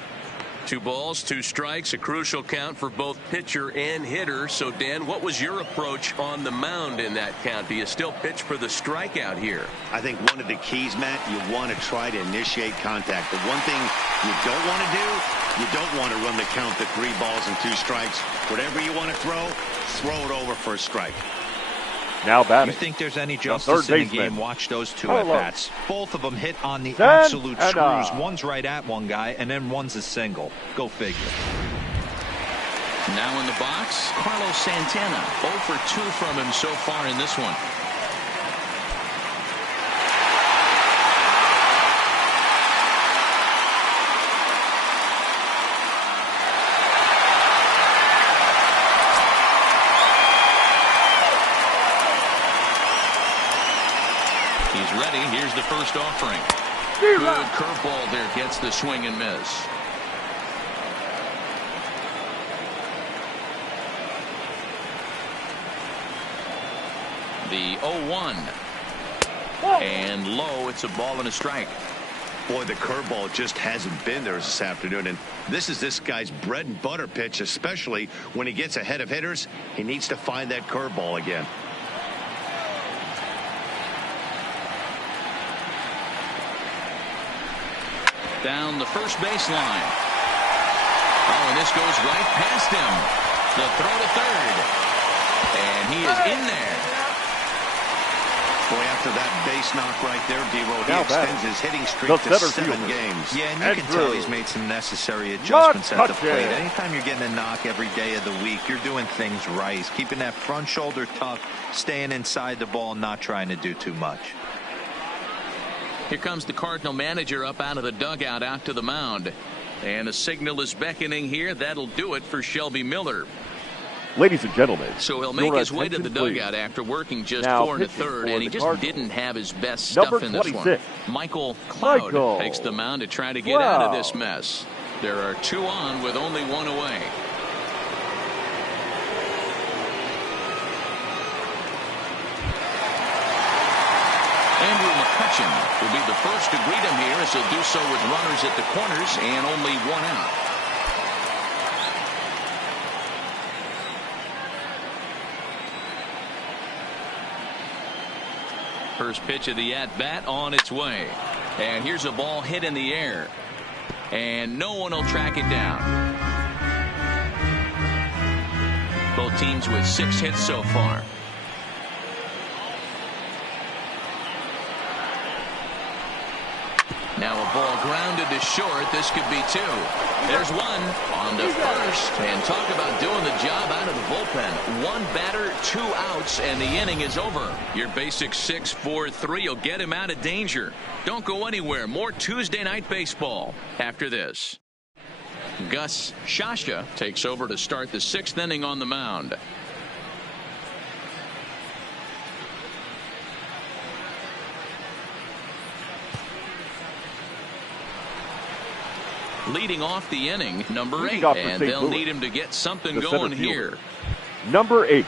2 balls, 2 strikes, a crucial count for both pitcher and hitter. So, Dan, what was your approach on the mound in that count? Do you still pitch for the strikeout here? I think one of the keys, Matt, you want to try to initiate contact. The one thing you don't want to do, you don't want to run the count to 3 balls and 2 strikes. Whatever you want to throw it over for a strike. Now batting. You think there's any justice in the game? Watch those 2 at-bats. Both of them hit on the absolute screws. One's right at one guy, and then one's a single. Go figure. Now in the box, Carlos Santana. 0 for 2 from him so far in this one. He's ready. Here's the first offering. Good curveball there. Gets the swing and miss. The 0-1. And low. It's a ball and a strike. Boy, the curveball just hasn't been there this afternoon. And this is this guy's bread and butter pitch, especially when he gets ahead of hitters. He needs to find that curveball again. Down the first baseline. Oh, and this goes right past him. The throw to third. And he is in there. Boy, after that base knock right there, D-Roll, he extends his hitting streak to 7 games. Yeah, and you can tell he's made some necessary adjustments at the plate. Anytime you're getting a knock every day of the week, you're doing things right. He's keeping that front shoulder tough, staying inside the ball, not trying to do too much. Here comes the Cardinal manager up out of the dugout out to the mound. And a signal is beckoning here. That'll do it for Shelby Miller. Ladies and gentlemen, so he'll make his way to the dugout after working just 4 1/3, and he just didn't have his best stuff in this one. Michael Cloud takes the mound to try to get out of this mess. There are 2 on with only 1 away. Andrew McCutcheon will be the first to greet him here, as he'll do so with runners at the corners and only 1 out. First pitch of the at-bat on its way. And here's a ball hit in the air. And no one will track it down. Both teams with 6 hits so far. Now a ball grounded to short. This could be 2. There's 1 on to first. And talk about doing the job out of the bullpen. 1 batter, 2 outs, and the inning is over. Your basic 6-4-3 will get him out of danger. Don't go anywhere. More Tuesday Night Baseball after this. Gus Shasha takes over to start the 6th inning on the mound. Leading off the inning, number 8, and they'll need him to get something going here. Number 8.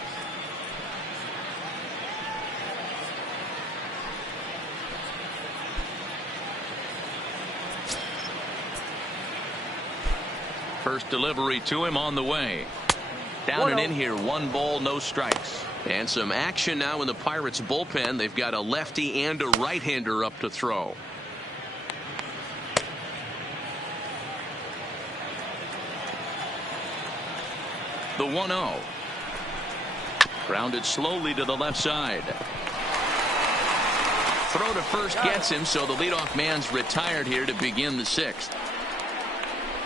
First delivery to him on the way. Down and in here, 1 ball, no strikes. And some action now in the Pirates bullpen. They've got a lefty and a right-hander up to throw. The 1-0. Grounded slowly to the left side. Throw to first gets him, so the leadoff man's retired here to begin the 6th.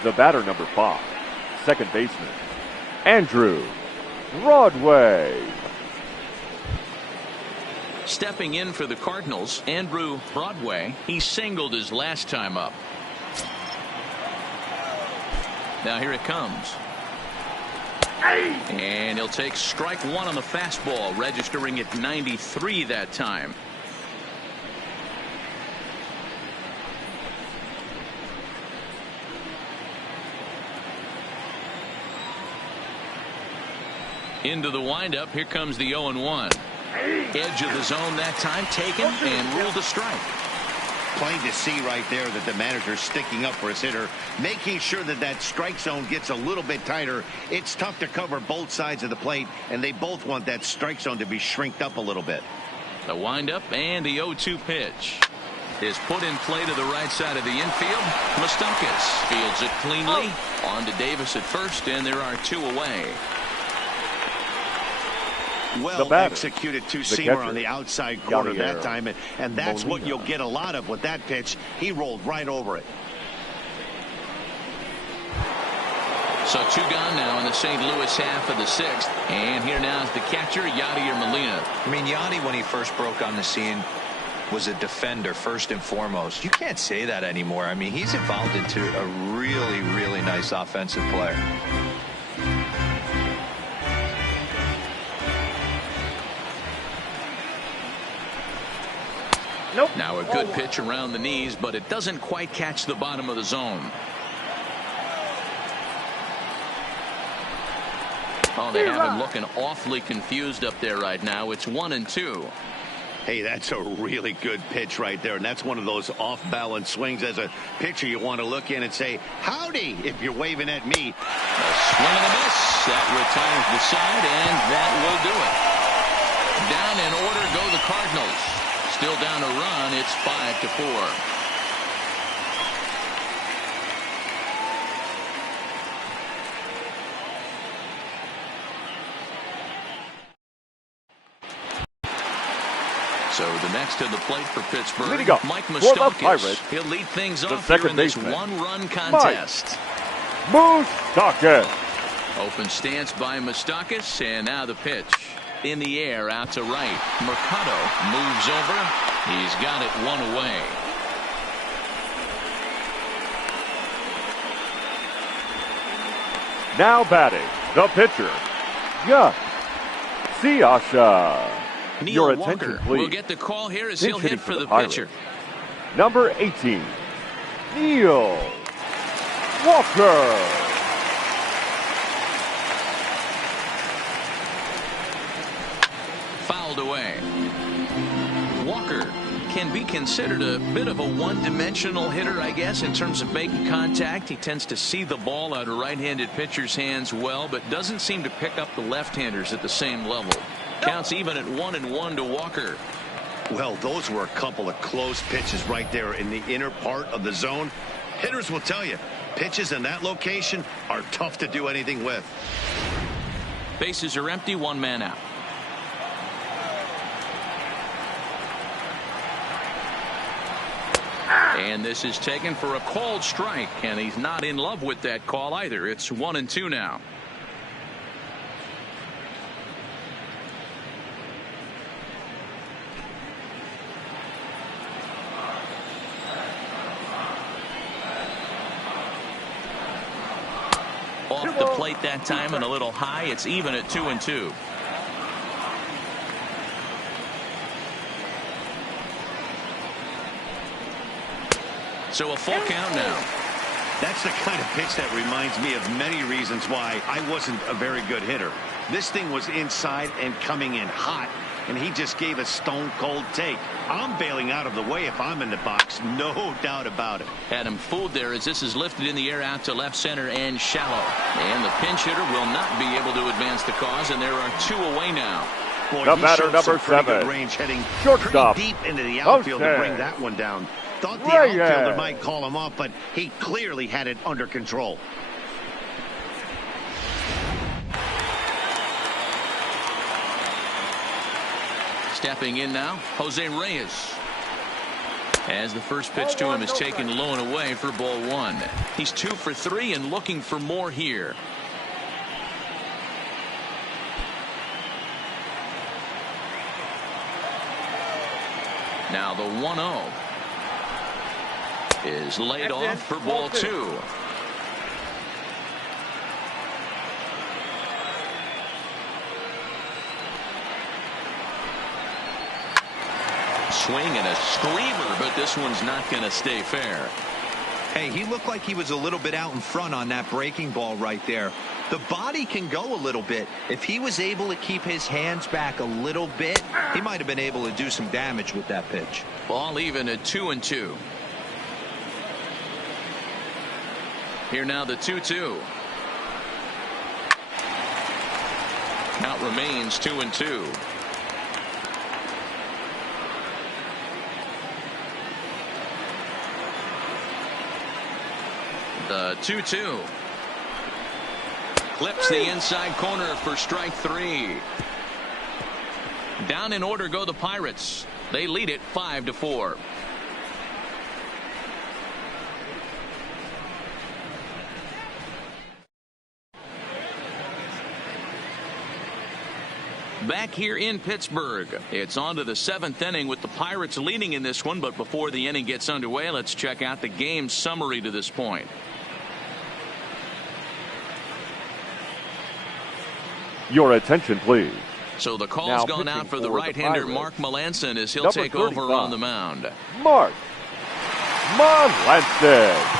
The batter, number 5, second baseman, Andrew Broadway. Stepping in for the Cardinals, Andrew Broadway. He singled his last time up. Now here it comes. And he'll take strike 1 on the fastball, registering at 93 that time. Into the windup. Here comes the 0-1. Edge of the zone that time taken and ruled a strike. Plain to see right there that the manager's sticking up for his hitter, making sure that that strike zone gets a little bit tighter. It's tough to cover both sides of the plate, and they both want that strike zone to be shrinked up a little bit. The windup and the 0-2 pitch is put in play to the right side of the infield. Moustakas fields it cleanly. On to Davis at first, and there are 2 away. Well executed two-seamer on the outside corner that time, and that's what you'll get a lot of with that pitch. He rolled right over it. So 2 gone now in the St. Louis half of the 6th, and here now is the catcher, Yadier Molina. I mean, Yadi, when he first broke on the scene, was a defender first and foremost. You can't say that anymore. I mean, he's evolved into a really, really nice offensive player. Nope. Now a good pitch around the knees, but it doesn't quite catch the bottom of the zone. Oh, they have him looking awfully confused up there right now. It's 1-2. Hey, that's a really good pitch right there, and that's one of those off-balance swings. As a pitcher, you want to look in and say, howdy, if you're waving at me. A swing and a miss. That retires the side, and that will do it. Down in order go the Cardinals. Still down a run. It's 5-4. So the next to the plate for Pittsburgh, Mike Moustakas. He'll lead things off here in this 1-run contest. Moustakas. Open stance by Moustakas, and now the pitch. In the air, out to right. Mercado moves over. He's got it 1 away. Now batting, the pitcher, Gus Shasha. Your attention, please. We'll get the call here as he'll hit for the pitcher. Number 18, Neil Walker. Fouled away. Walker can be considered a bit of a one-dimensional hitter, I guess, in terms of making contact. He tends to see the ball out of right-handed pitchers' hands well, but doesn't seem to pick up the left-handers at the same level. Counts even at 1-1 to Walker. Well, those were a couple of close pitches right there in the inner part of the zone. Hitters will tell you, pitches in that location are tough to do anything with. Bases are empty, 1 man out. And this is taken for a called strike, and he's not in love with that call either. It's 1-2 now. Off the plate that time and a little high. It's even at 2-2. So a full count now. That's the kind of pitch that reminds me of many reasons why I wasn't a very good hitter. This thing was inside and coming in hot, and he just gave a stone-cold take. I'm bailing out of the way if I'm in the box, no doubt about it. Had him fooled there as this is lifted in the air out to left center and shallow. And the pinch hitter will not be able to advance the cause, and there are 2 away now. Boy, The he batter, showed number some pretty 7. good range, heading Shortstop, pretty deep into the outfield to bring that one down. Thought the outfielder might call him off, but he clearly had it under control. Stepping in now, Jose Reyes. As the first pitch to him is taken low and away for ball 1. He's 2 for 3 and looking for more here. Now the 1-0 is laid off for ball 2. Swing and a screamer, but this one's not going to stay fair. Hey, he looked like he was a little bit out in front on that breaking ball right there. The body can go a little bit. If he was able to keep his hands back a little bit, he might have been able to do some damage with that pitch. Ball even at 2-2. Here now the 2-2. Count remains 2-2. The 2-2. Clips the inside corner for strike 3. Down in order go the Pirates. They lead it 5-4. Back here in Pittsburgh, it's on to the 7th inning with the Pirates leading in this one. But before the inning gets underway, let's check out the game summary to this point. Your attention, please. So the call's gone out for the right-hander Mark Melanson as he'll take over on the mound. Mark Melanson.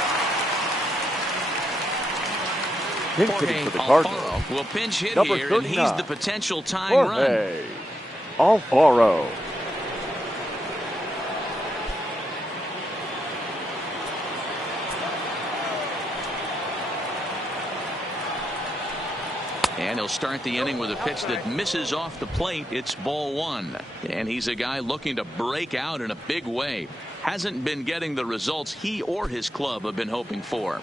Pinch hitting for the Cardinals will pinch hit number here, 39. and he's the potential tying run. Alfaro. And he'll start the inning with a pitch that misses off the plate. It's ball 1. And he's a guy looking to break out in a big way. Hasn't been getting the results he or his club have been hoping for.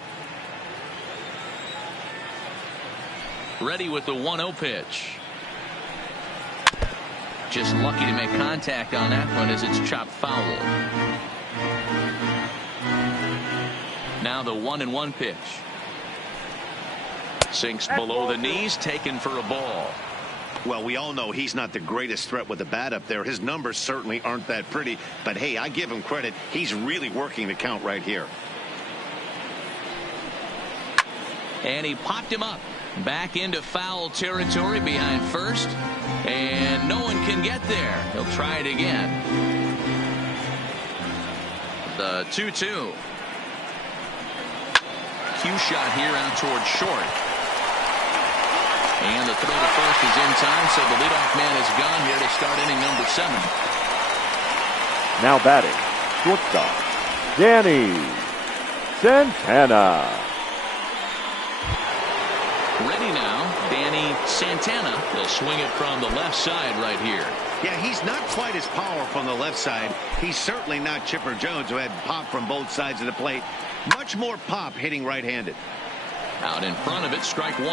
Ready with the 1-0 pitch. Just lucky to make contact on that one as it's chopped foul. Now the 1-1 pitch. Sinks below the knees, taken for a ball. Well, we all know he's not the greatest threat with the bat up there. His numbers certainly aren't that pretty. But, hey, I give him credit. He's really working the count right here. And he popped him up. Back into foul territory behind first. And no one can get there. He'll try it again. The 2-2. Cue shot here out towards short. And the throw to first is in time, so the leadoff man is gone here to start inning number 7. Now batting, shortstop, Danny Santana. Ready now, Danny Santana. They'll swing it from the left side right here. Yeah, he's not quite as powerful on the left side. He's certainly not Chipper Jones, who had pop from both sides of the plate. Much more pop hitting right-handed. Out in front of it, strike 1.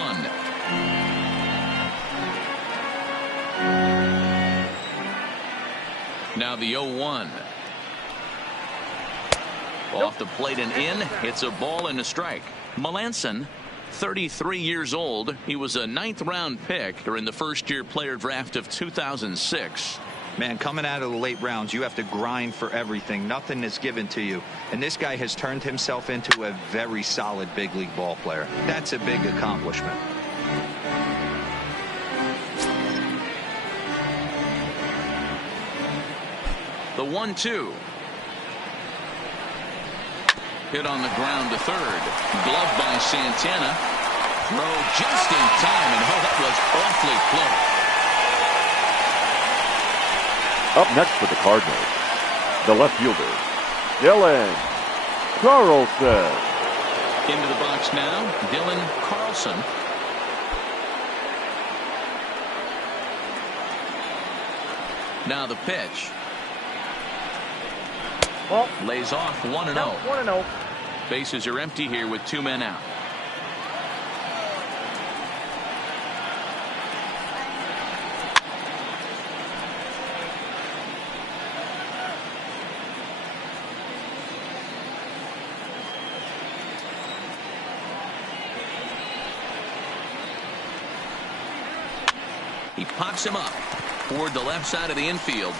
Now the 0-1. Off the plate and in. It's a ball and a strike. Melanson, 33 years old. He was a 9th round pick during the first year player draft of 2006. Man, coming out of the late rounds, you have to grind for everything. Nothing is given to you. And this guy has turned himself into a very solid big league ball player. That's a big accomplishment. The 1-2. Hit on the ground to third. Glove by Santana. Throw just in time, and oh, that was awfully close. Up next for the Cardinals, the left fielder, Dylan Carlson. Into the box now, Dylan Carlson. Now the pitch. Ball. Lays off 1-0. 1-0. Bases are empty here with 2 men out. He pops him up toward the left side of the infield.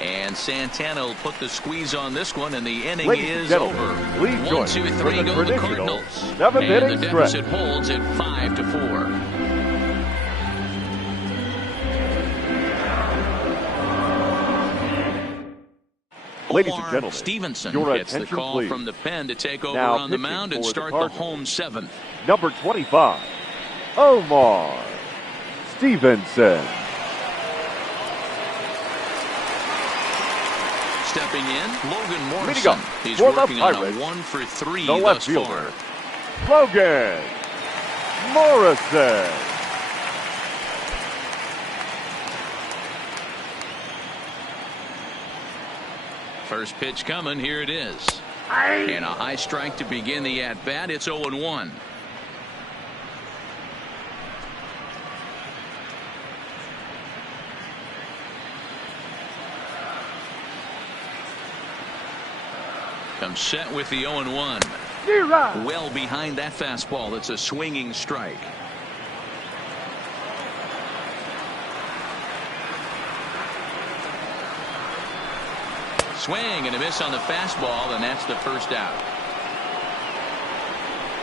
And Santana will put the squeeze on this one, and the inning is over. 1, 2, 3 go the Cardinals. And the deficit holds at 5-4. Ladies and gentlemen, Stevenson your gets the attention, call please. from the pen to take over Now on the mound and start the home 7th. Number 25, Omar Stevenson. Stepping in, Logan Morrison. He's for working on a Pirates, 1-for-3 the left thus fielder, far. Logan Morrison. First pitch coming. Here it is. And a high strike to begin the at-bat. It's 0-1. Comes set with the 0-1. Well behind that fastball. It's a swinging strike. Swing and a miss on the fastball, and that's the first out.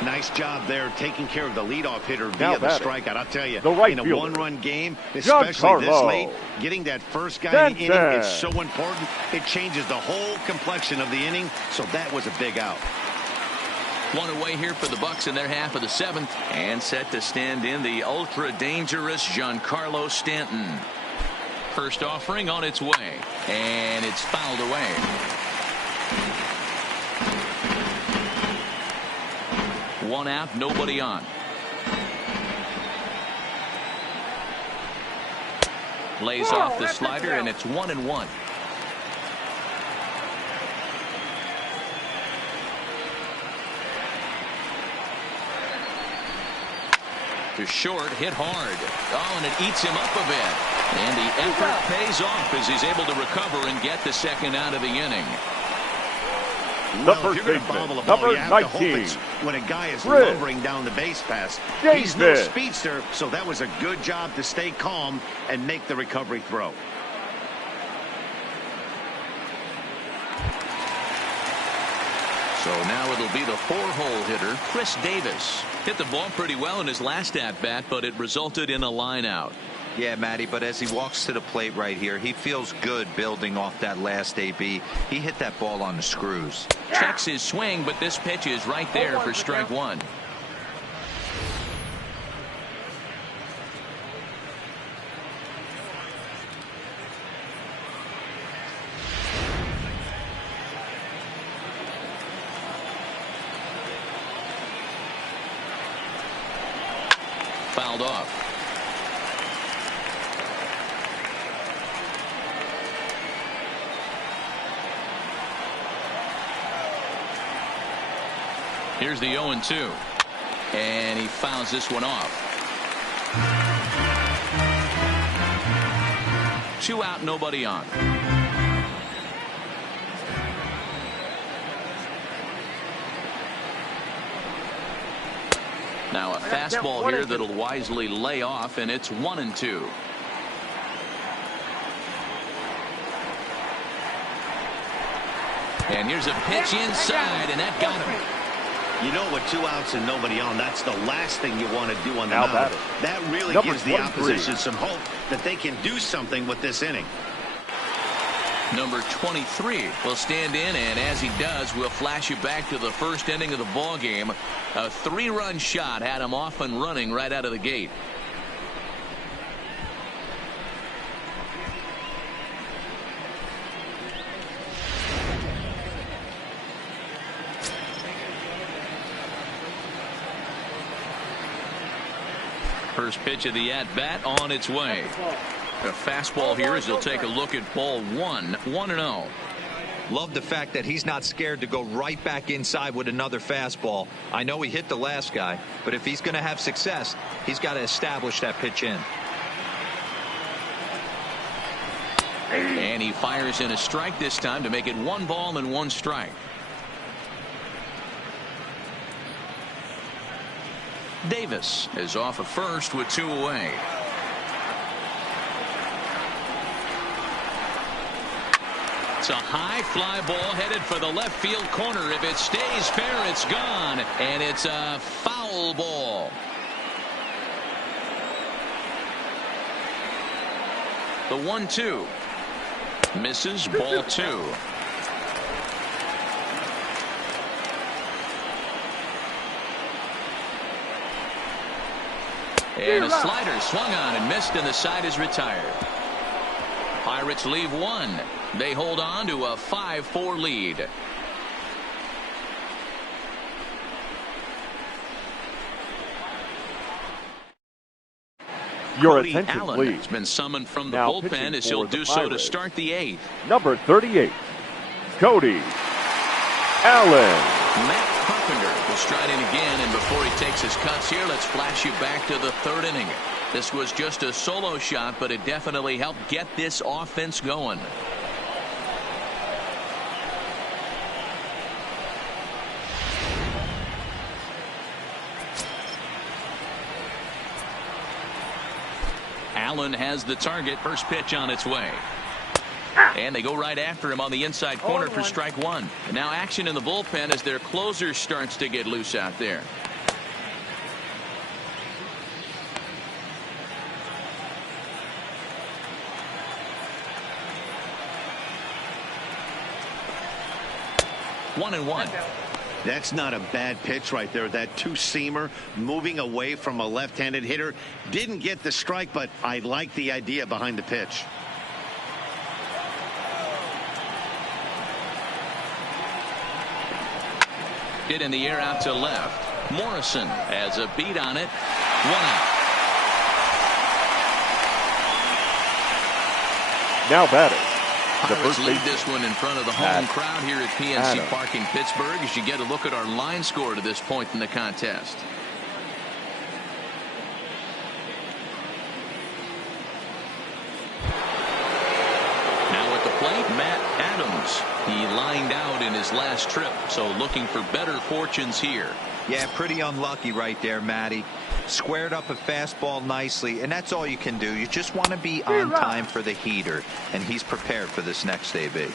Nice job there taking care of the leadoff hitter via the strikeout. I'll tell you, in a one-run game, especially this late, getting that first guy in the inning is so important. It changes the whole complexion of the inning, so that was a big out. One away here for the Bucks in their half of the 7th, and set to stand in the ultra-dangerous Giancarlo Stanton. First offering on its way, and it's fouled away. One out, nobody on. Lays off the slider, and it's 1-1. To short, hit hard. Oh, and it eats him up a bit. And the effort pays off as he's able to recover and get the second out of the inning. Well, if you're going to bobble a ball, you have to hope it's when a guy is lumbering down the base pass. He's no speedster, so that was a good job to stay calm and make the recovery throw. So now it'll be the 4-hole hitter, Chris Davis. Hit the ball pretty well in his last at-bat, but it resulted in a line out. Yeah, Matty, but as he walks to the plate right here, he feels good building off that last AB. He hit that ball on the screws. Checks his swing, but this pitch is right there for strike 1. Fouled off. Here's the 0-2. And he fouls this one off. 2 out, nobody on. Now a fastball here that'll wisely lay off, and it's 1-2. And here's a pitch inside, and that got him. You know, with 2 outs and nobody on, that's the last thing you want to do on the Now mound. batting. That really Number gives the 23. opposition some hope that they can do something with this inning. Number 23 will stand in, and as he does, we'll flash you back to the first inning of the ball game. A 3-run shot had him off and running right out of the gate. First pitch of the at-bat on its way. A fastball here as he'll take a look at ball 1, 1-0. Love the fact that he's not scared to go right back inside with another fastball. I know he hit the last guy, but if he's going to have success, he's got to establish that pitch in. And he fires in a strike this time to make it 1 ball and 1 strike. Davis is off at first with 2 away. It's a high fly ball headed for the left field corner. If it stays fair, it's gone, and it's a foul ball. The 1-2 misses, ball 2. And a slider swung on and missed, and the side is retired. Pirates leave 1. They hold on to a 5-4 lead. Your Cody attention, Allen please. has been summoned from the Now bullpen pitching as he'll for the do so to Pirates. start the 8th. Number 38, Cody Allen. Matt Carpenter will stride in again, and before he takes his cuts here, let's flash you back to the 3rd inning. This was just a solo shot, but it definitely helped get this offense going. Allen has the target. First pitch on its way. And they go right after him on the inside corner for strike 1. And now action in the bullpen as their closer starts to get loose out there. One and one. That's not a bad pitch right there. That 2-seamer moving away from a left-handed hitter. Didn't get the strike, but I like the idea behind the pitch. Hit in the air out to left. Morrison has a beat on it. 1 out. Now batting. The Pirates first lead baseman. this one in front of the home crowd here at PNC Adam. Park in Pittsburgh as you get a look at our line score to this point in the contest. Now at the plate, Matt Adams. He lined out in his last trip, so looking for better fortunes here. Yeah, pretty unlucky right there, Matty. Squared up a fastball nicely, and that's all you can do. You just want to be on time for the heater, and he's prepared for this next AB.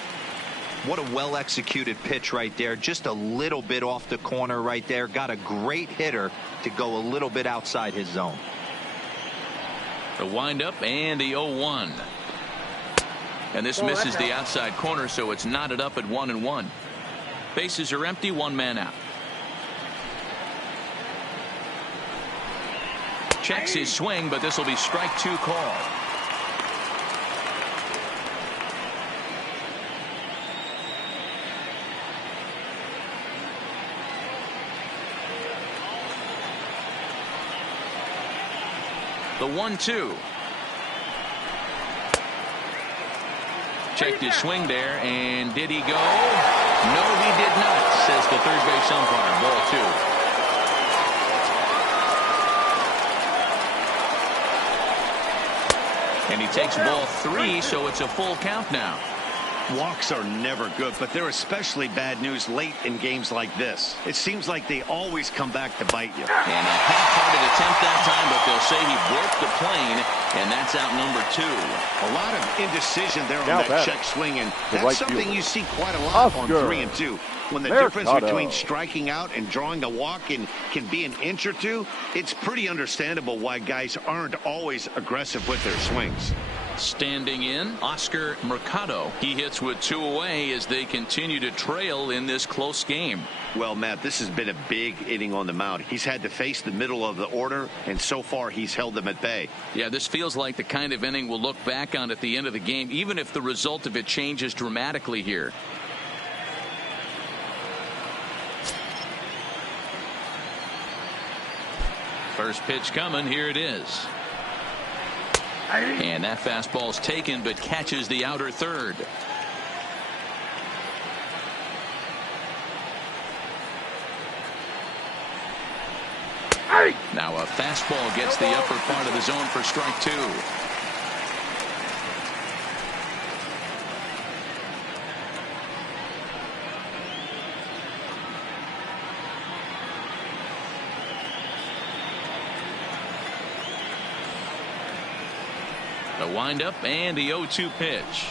What a well-executed pitch right there. Just a little bit off the corner right there. Got a great hitter to go a little bit outside his zone. The windup and the 0-1. And this misses the outside corner, so it's knotted up at 1-1. Bases are empty, 1 man out. Checks his swing, but this will be strike 2 call. The 1-2. Checked his swing there, and did he go? No, he did not, says the third base umpire. Ball 2. And he takes ball 3, so it's a full count now. Walks are never good, but they're especially bad news late in games like this. It seems like they always come back to bite you. And a half-hearted attempt that time, but they'll say he broke the plane, and that's out number 2. A lot of indecision there on Now that check swing, and that's right something fielder. you see quite a lot on Oscar 3 and 2. When the Mercado. difference between striking out and drawing a walk can be an inch or two, it's pretty understandable why guys aren't always aggressive with their swings. Standing in, Oscar Mercado. He hits with 2 away as they continue to trail in this close game. Well, Matt, this has been a big inning on the mound. He's had to face the middle of the order, and so far he's held them at bay. Yeah, this feels like the kind of inning we'll look back on at the end of the game, even if the result of it changes dramatically here. First pitch coming. Here it is. And that fastball's taken, but catches the outer third. Now a fastball gets the upper part of the zone for strike 2. The windup and the 0-2 pitch.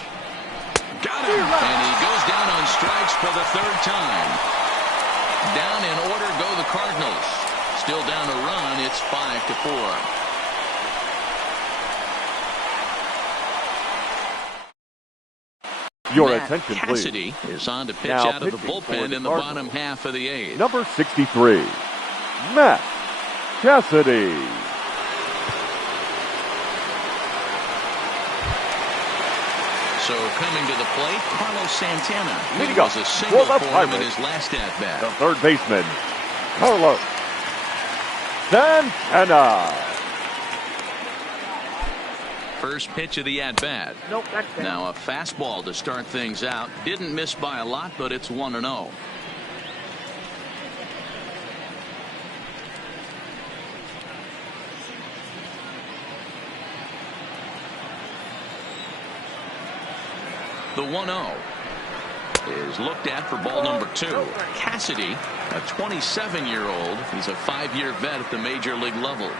Got him. And he goes down on strikes for the 3rd time. Down in order go the Cardinals. Still down a run. It's 5-4. Your Matt attention, Cassidy please. is on to pitch Now out of the pitching for bullpen the in the Cardinals. bottom half of the 8th. Number 63, Matt Cassidy. So coming to the plate, Carlos Santana. Leading It was up a single for the for him in Pirates, his last at-bat. the third baseman, Carlos Santana. First pitch of the at-bat. Nope, that's down. Now a fastball to start things out. Didn't miss by a lot, but it's 1-0. The 1-0 is looked at for ball number 2. Cassidy, a 27-year-old. He's a 5-year vet at the major league level.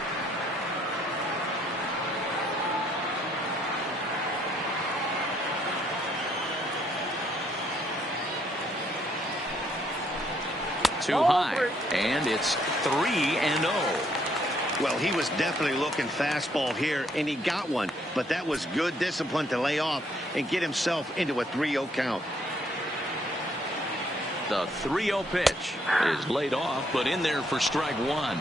Too high, and it's 3-0. Well, he was definitely looking fastball here, and he got one. But that was good discipline to lay off and get himself into a 3-0 count. The 3-0 pitch is laid off, but in there for strike 1.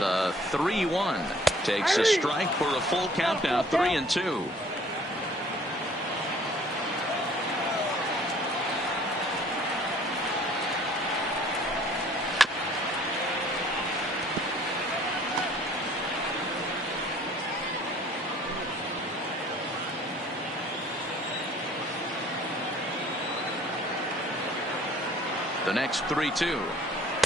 The 3-1 takes a strike for a full count now, 3-2. The next 3-2.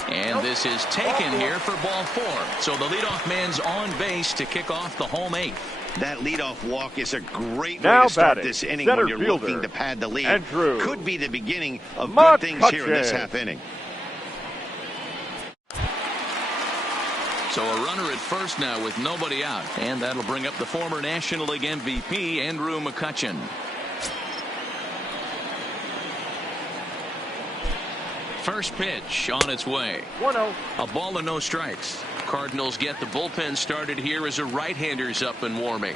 And this is taken here for ball 4. So the leadoff man's on base to kick off the home 8th. That leadoff walk is a great way Now to start batting, this inning center when you're fielder, looking to pad the lead. Andrew Could be the beginning of good things here in this McCutchen. half inning. So a runner at first now with nobody out. And that'll bring up the former National League MVP, Andrew McCutchen. First pitch on its way. 1-0. A ball and no strikes. Cardinals get the bullpen started here as a right-hander's up and warming.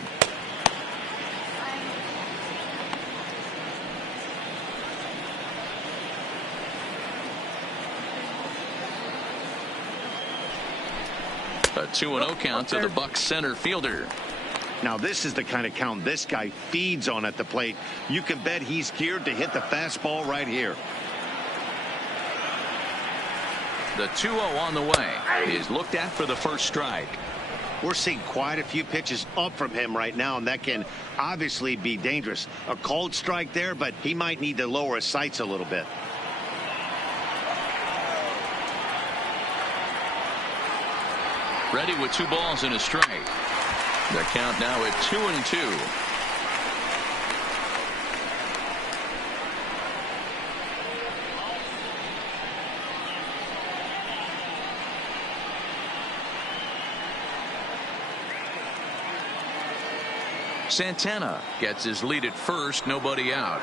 A 2-0 count to the Bucs center fielder. Now this is the kind of count this guy feeds on at the plate. You can bet he's geared to hit the fastball right here. The 2-0 on the way is looked at for the first strike. We're seeing quite a few pitches up from him right now, and that can obviously be dangerous. A cold strike there, but he might need to lower his sights a little bit. Ready with 2 balls and a strike. The count now at 2-2. Santana gets his lead at first, nobody out.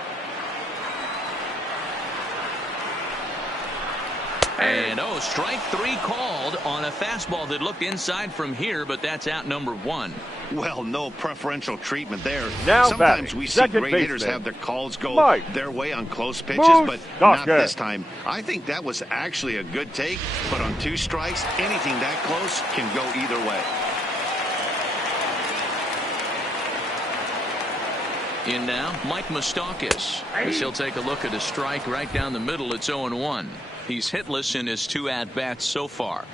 And strike 3 called on a fastball that looked inside from here, but that's out number 1. Well, no preferential treatment there. Now sometimes we see great hitters have their calls go their way on close pitches, but not this time. I think that was actually a good take, but on 2 strikes, anything that close can go either way. In now, Mike Moustakas, as he'll take a look at a strike right down the middle. It's 0-1. He's hitless in his 2 at-bats so far.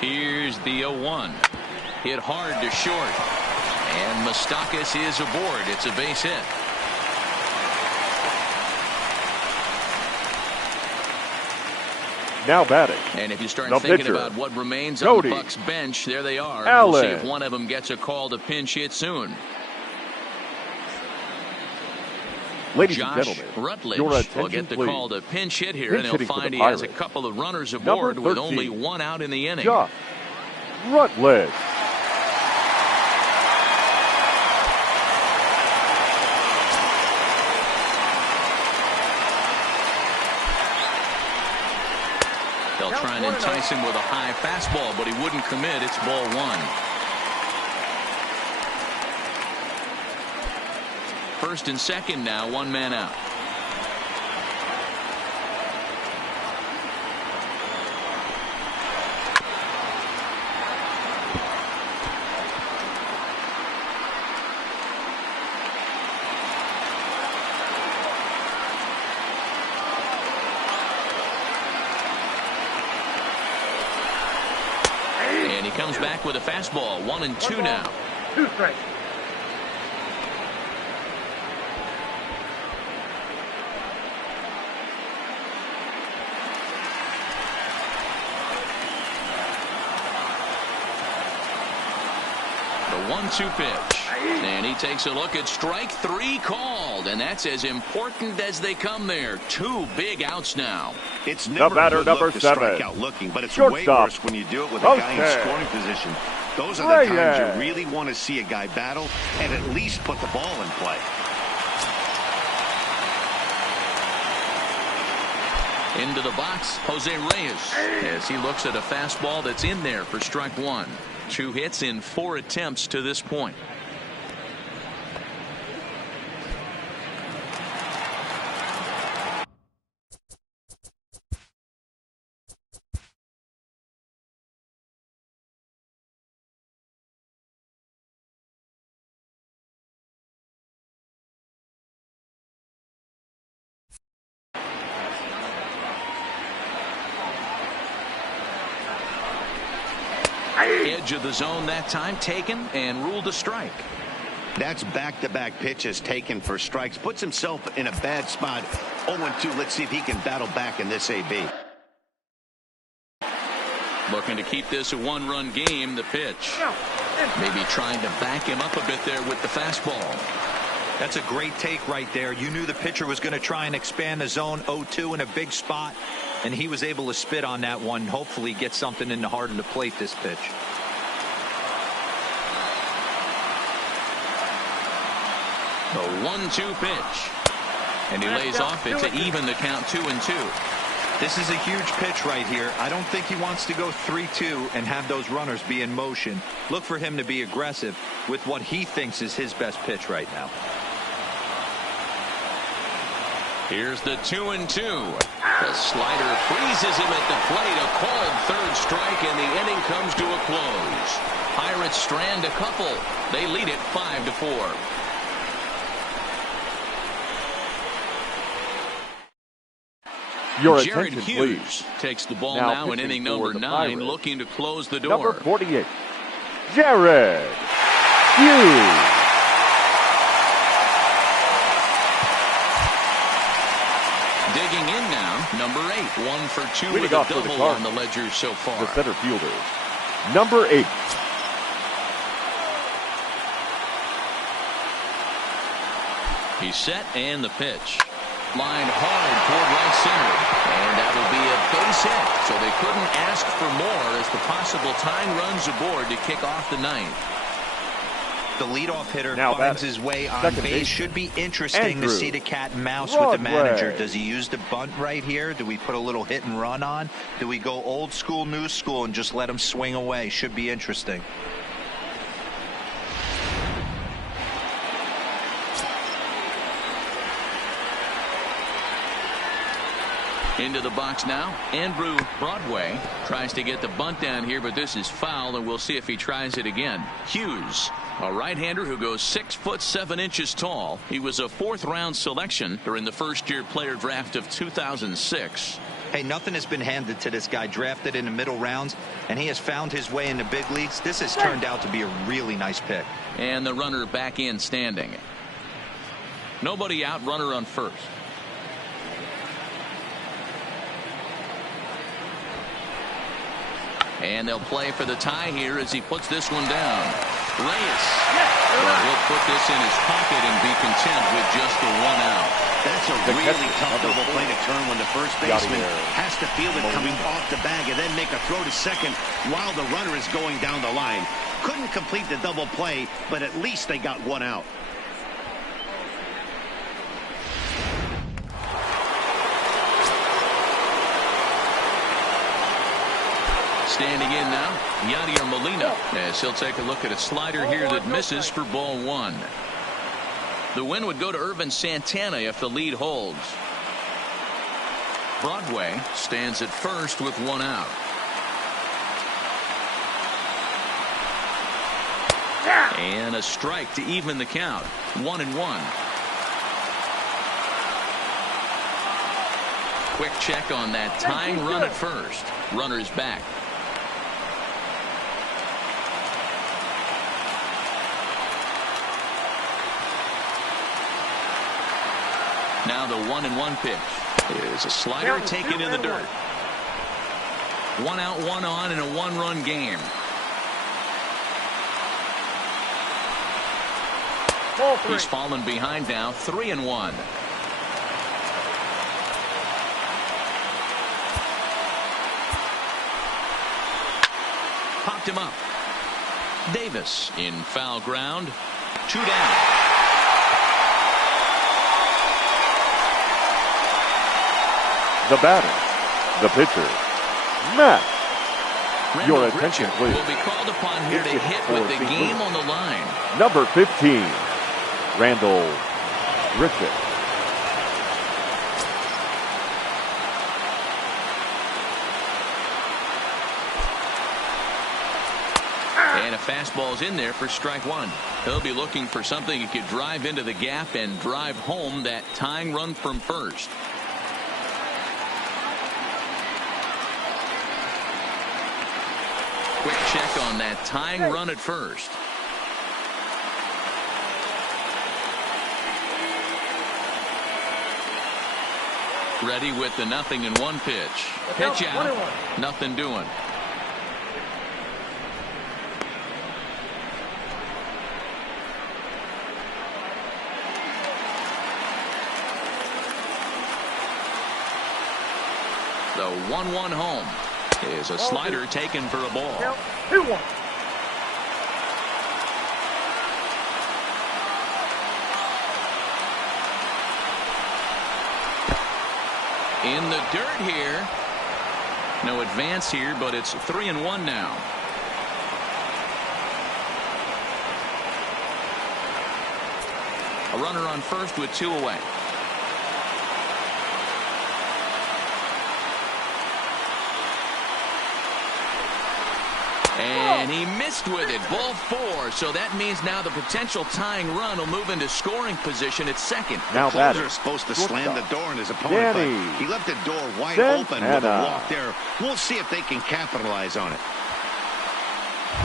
Here's the 0-1. Hit hard to short. And Moustakas is aboard. It's a base hit. Now batting. And if you start the thinking pitcher, about what remains Cody on the Bucs bench, there they are. Allen. We'll see if one of them gets a call to pinch hit soon. Ladies Josh and gentlemen, Rutledge your will attention, get the please. call to pinch hit here, Pinch and he'll hitting for find the he has a Pirates. couple of runners Number aboard with 13, only 1 out in the inning. Josh Rutledge. They'll try and entice him with a high fastball, but he wouldn't commit. It's ball 1. First and second now, 1 man out. And he comes back with a fastball. 1-2 now. 2 strikes. The 1-2 pitch. And he takes a look at strike 3 called. And that's as important as they come there. 2 big outs now. It's never batter, a good number look to 7. strike out looking, but it's Shortstop. way worse when you do it with a guy in scoring position. Those are the times you really want to see a guy battle and at least put the ball in play. Into the box, Jose Reyes, as he looks at a fastball that's in there for strike 1. 2 hits in 4 attempts to this point. Edge of the zone that time taken and ruled a strike. That's back-to-back pitches taken for strikes. Puts himself in a bad spot. 0-2. Let's see if he can battle back in this AB. Looking to keep this a 1-run game. The pitch. Maybe trying to back him up a bit there with the fastball. That's a great take right there. You knew the pitcher was going to try and expand the zone. 0-2 in a big spot, and he was able to spit on that one. Hopefully get something in the heart of the plate this pitch. The 1-2 pitch. And he lays off it to even the count 2-2. This is a huge pitch right here. I don't think he wants to go 3-2 and have those runners be in motion. Look for him to be aggressive with what he thinks is his best pitch right now. Here's the 2-2. The slider freezes him at the plate. A called third strike, and the inning comes to a close. Pirates strand a couple. They lead it 5-4. Your Jared attention, Hughes please. takes the ball Now now in pitching inning for number the 9, Pirates. looking to close the door. Number 48, Jared Hughes. Digging in now, number 8, 1 for 2 Leading with a off for the double on the Cardinals, ledger so far. The center fielder, number 8. He's set and the pitch. Lined hard toward right center. And that'll be a base hit. So they couldn't ask for more as the possible tying runs aboard to kick off the 9th. The leadoff hitter Now finds batting. his way on Second base. baseman, Should be interesting Andrew to see the cat and mouse with the manager. Broadway. Does he use the bunt right here? Do we put a little hit and run on? Do we go old school, new school, and just let him swing away? Should be interesting. Into the box now, Andrew Broadway tries to get the bunt down here, but this is foul, and we'll see if he tries it again. Hughes, a right-hander who goes 6 foot 7 inches tall. He was a 4th-round selection during the first-year player draft of 2006. Hey, nothing has been handed to this guy. Drafted in the middle rounds, and he has found his way in the big leagues. This has turned out to be a really nice pick. And the runner back in standing. Nobody out, runner on first. And they'll play for the tie here as he puts this one down. Reyes. Well, he'll put this in his pocket and be content with just the 1 out. That's a really tough double play to turn when the first baseman has to feel it coming off the bag and then make a throw to second while the runner is going down the line. Couldn't complete the double play, but at least they got 1 out. Standing in now, Yadier Molina, as he'll take a look at a slider here that misses for ball 1. The win would go to Irvin Santana if the lead holds. Broadway stands at first with 1 out. And a strike to even the count. 1-1. Quick check on that tying run at first. Runner's back. Now the 1-1 pitch is a slider taken in the dirt. 1 out, 1 on in a 1-run game. He's fallen behind now, 3-1. Popped him up. Davis in foul ground. 2 down. The batter, the pitcher, Matt. Randall Your attention, Grichuk please. will be called upon here to It's hit with the for game St. on the line. Number 15, Randall Grichuk. And a fastball's in there for strike 1. He'll be looking for something he could drive into the gap and drive home that tying run from first. Quick check on that tying run at first. Ready with the 0-1 pitch. Pitch out. Nothing doing. The 1-1 home is a slider taken for a ball. 2-1. In the dirt here. No advance here, but it's 3-1 now. A runner on first with 2 away. And he missed with it. Ball 4. So that means now the potential tying run will move into scoring position at second. Now the closer is supposed to slam the door on his opponent, but he left the door wide open with a walk there. We'll see if they can capitalize on it.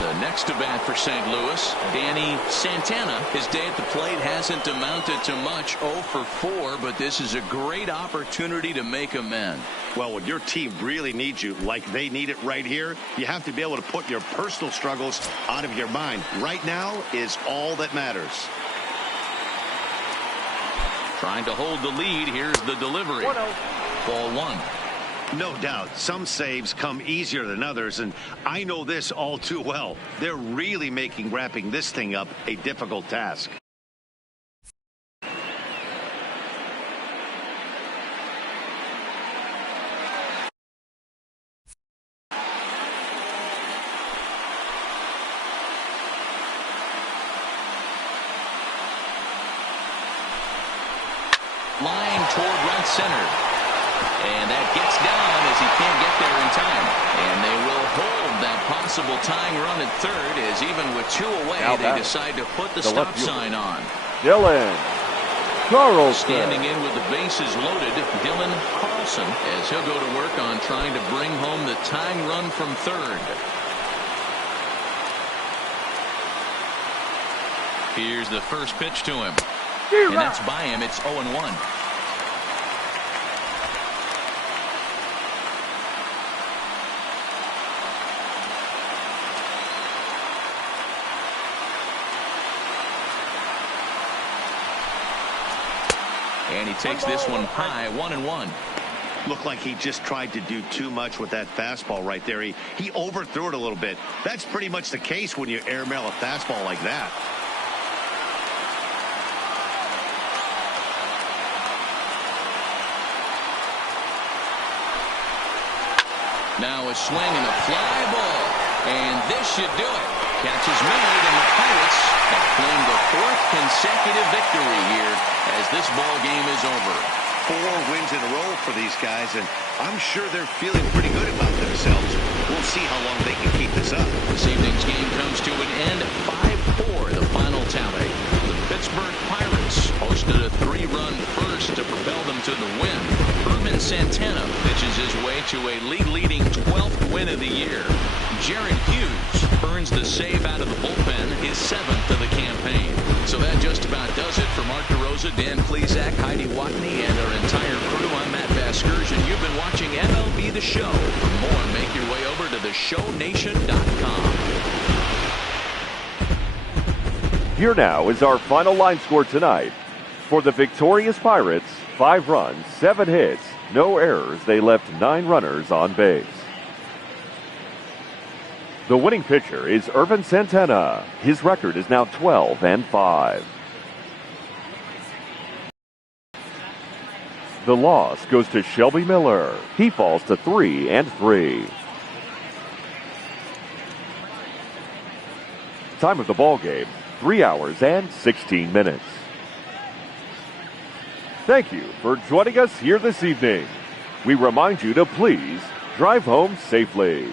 The next to bat for St. Louis, Danny Santana. His day at the plate hasn't amounted to much, 0 for 4, but this is a great opportunity to make amends. Well, when your team really needs you, like they need it right here, you have to be able to put your personal struggles out of your mind. Right now is all that matters. Trying to hold the lead. Here's the delivery. Ball 1. No doubt, some saves come easier than others, and I know this all too well. They're really making wrapping this thing up a difficult task. Line toward right center. And that gets down as he can't get there in time. And they will hold that possible tying run at third, as even with 2 away, they decide to put the stop sign on. Dylan Carlson. Standing in with the bases loaded, Dylan Carlson, as he'll go to work on trying to bring home the tying run from third. Here's the first pitch to him. And that's by him. It's 0-1. And he takes this one high, 1-1. Looked like he just tried to do too much with that fastball right there. He overthrew it a little bit. That's pretty much the case when you airmail a fastball like that. Now a swing and a fly ball. And this should do it. Catch is made, and the Pirates have claimed the 4th consecutive victory here as this ball game is over. 4 wins in a row for these guys, and I'm sure they're feeling pretty good about themselves. We'll see how long they can keep this up. This evening's game comes to an end, 5-4, the final tally. The Pittsburgh Pirates posted a 3-run first to propel them to the win. Herman Santana pitches his way to a league-leading 12th win of the year. Jared Hughes earns the save out of the bullpen, his 7th of the campaign. So that just about does it for Mark DeRosa, Dan Plesac, Heidi Watney, and our entire crew. I'm Matt Vasgersian. You've been watching MLB The Show. For more, make your way over to theshownation.com. Here now is our final line score tonight. For the victorious Pirates, 5 runs, 7 hits, no errors. They left 9 runners on base. The winning pitcher is Ervin Santana. His record is now 12-5. The loss goes to Shelby Miller. He falls to 3-3. Time of the ball game, 3 hours and 16 minutes. Thank you for joining us here this evening. We remind you to please drive home safely.